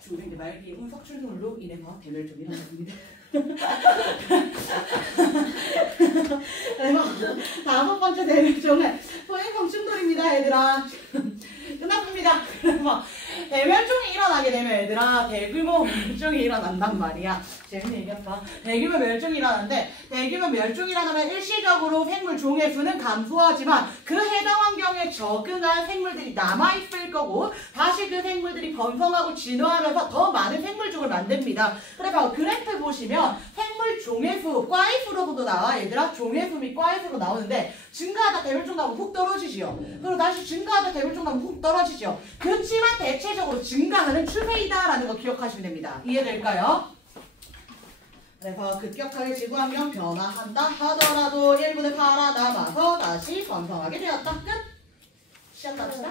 중생대 말기 운석 충돌로 인해서 대멸종이 일어났습니다. 그래서 5번째 대멸종은 소행성 충돌입니다, 얘들아. 끝났습니다. 그래서 대멸종이 일어나게 되면 얘들아 대규모 멸종이 일어난단 말이야. 재밌는 얘기였어. 대규모 멸종이 일어나는데 대규모 멸종이 일어나면 일시적으로 생물 종의 수는 감소하지만 그 해당 환경에 적응한 생물들이 남아있을 거고 다시 그 생물들이 번성하고 진화하면서 더 많은 생물종을 만듭니다. 그래서 그래프 보시면 생물 종의 수, 과의 수로도 나와. 얘들아, 종의 수 및 과의 수로 나오는데 증가하다 대멸종 나오면 훅 떨어지지요. 그리고 다시 증가하다 대멸종 나오면 훅 떨어지죠. 그렇지만 대체적으로 증가하는 추세이다라는 거 기억하시면 됩니다. 이해될까요? 그래서 급격하게 지구 환경 변화한다 하더라도 1분에 살아남아서 다시 번성하게 되었다. 끝! 시험 갑시다.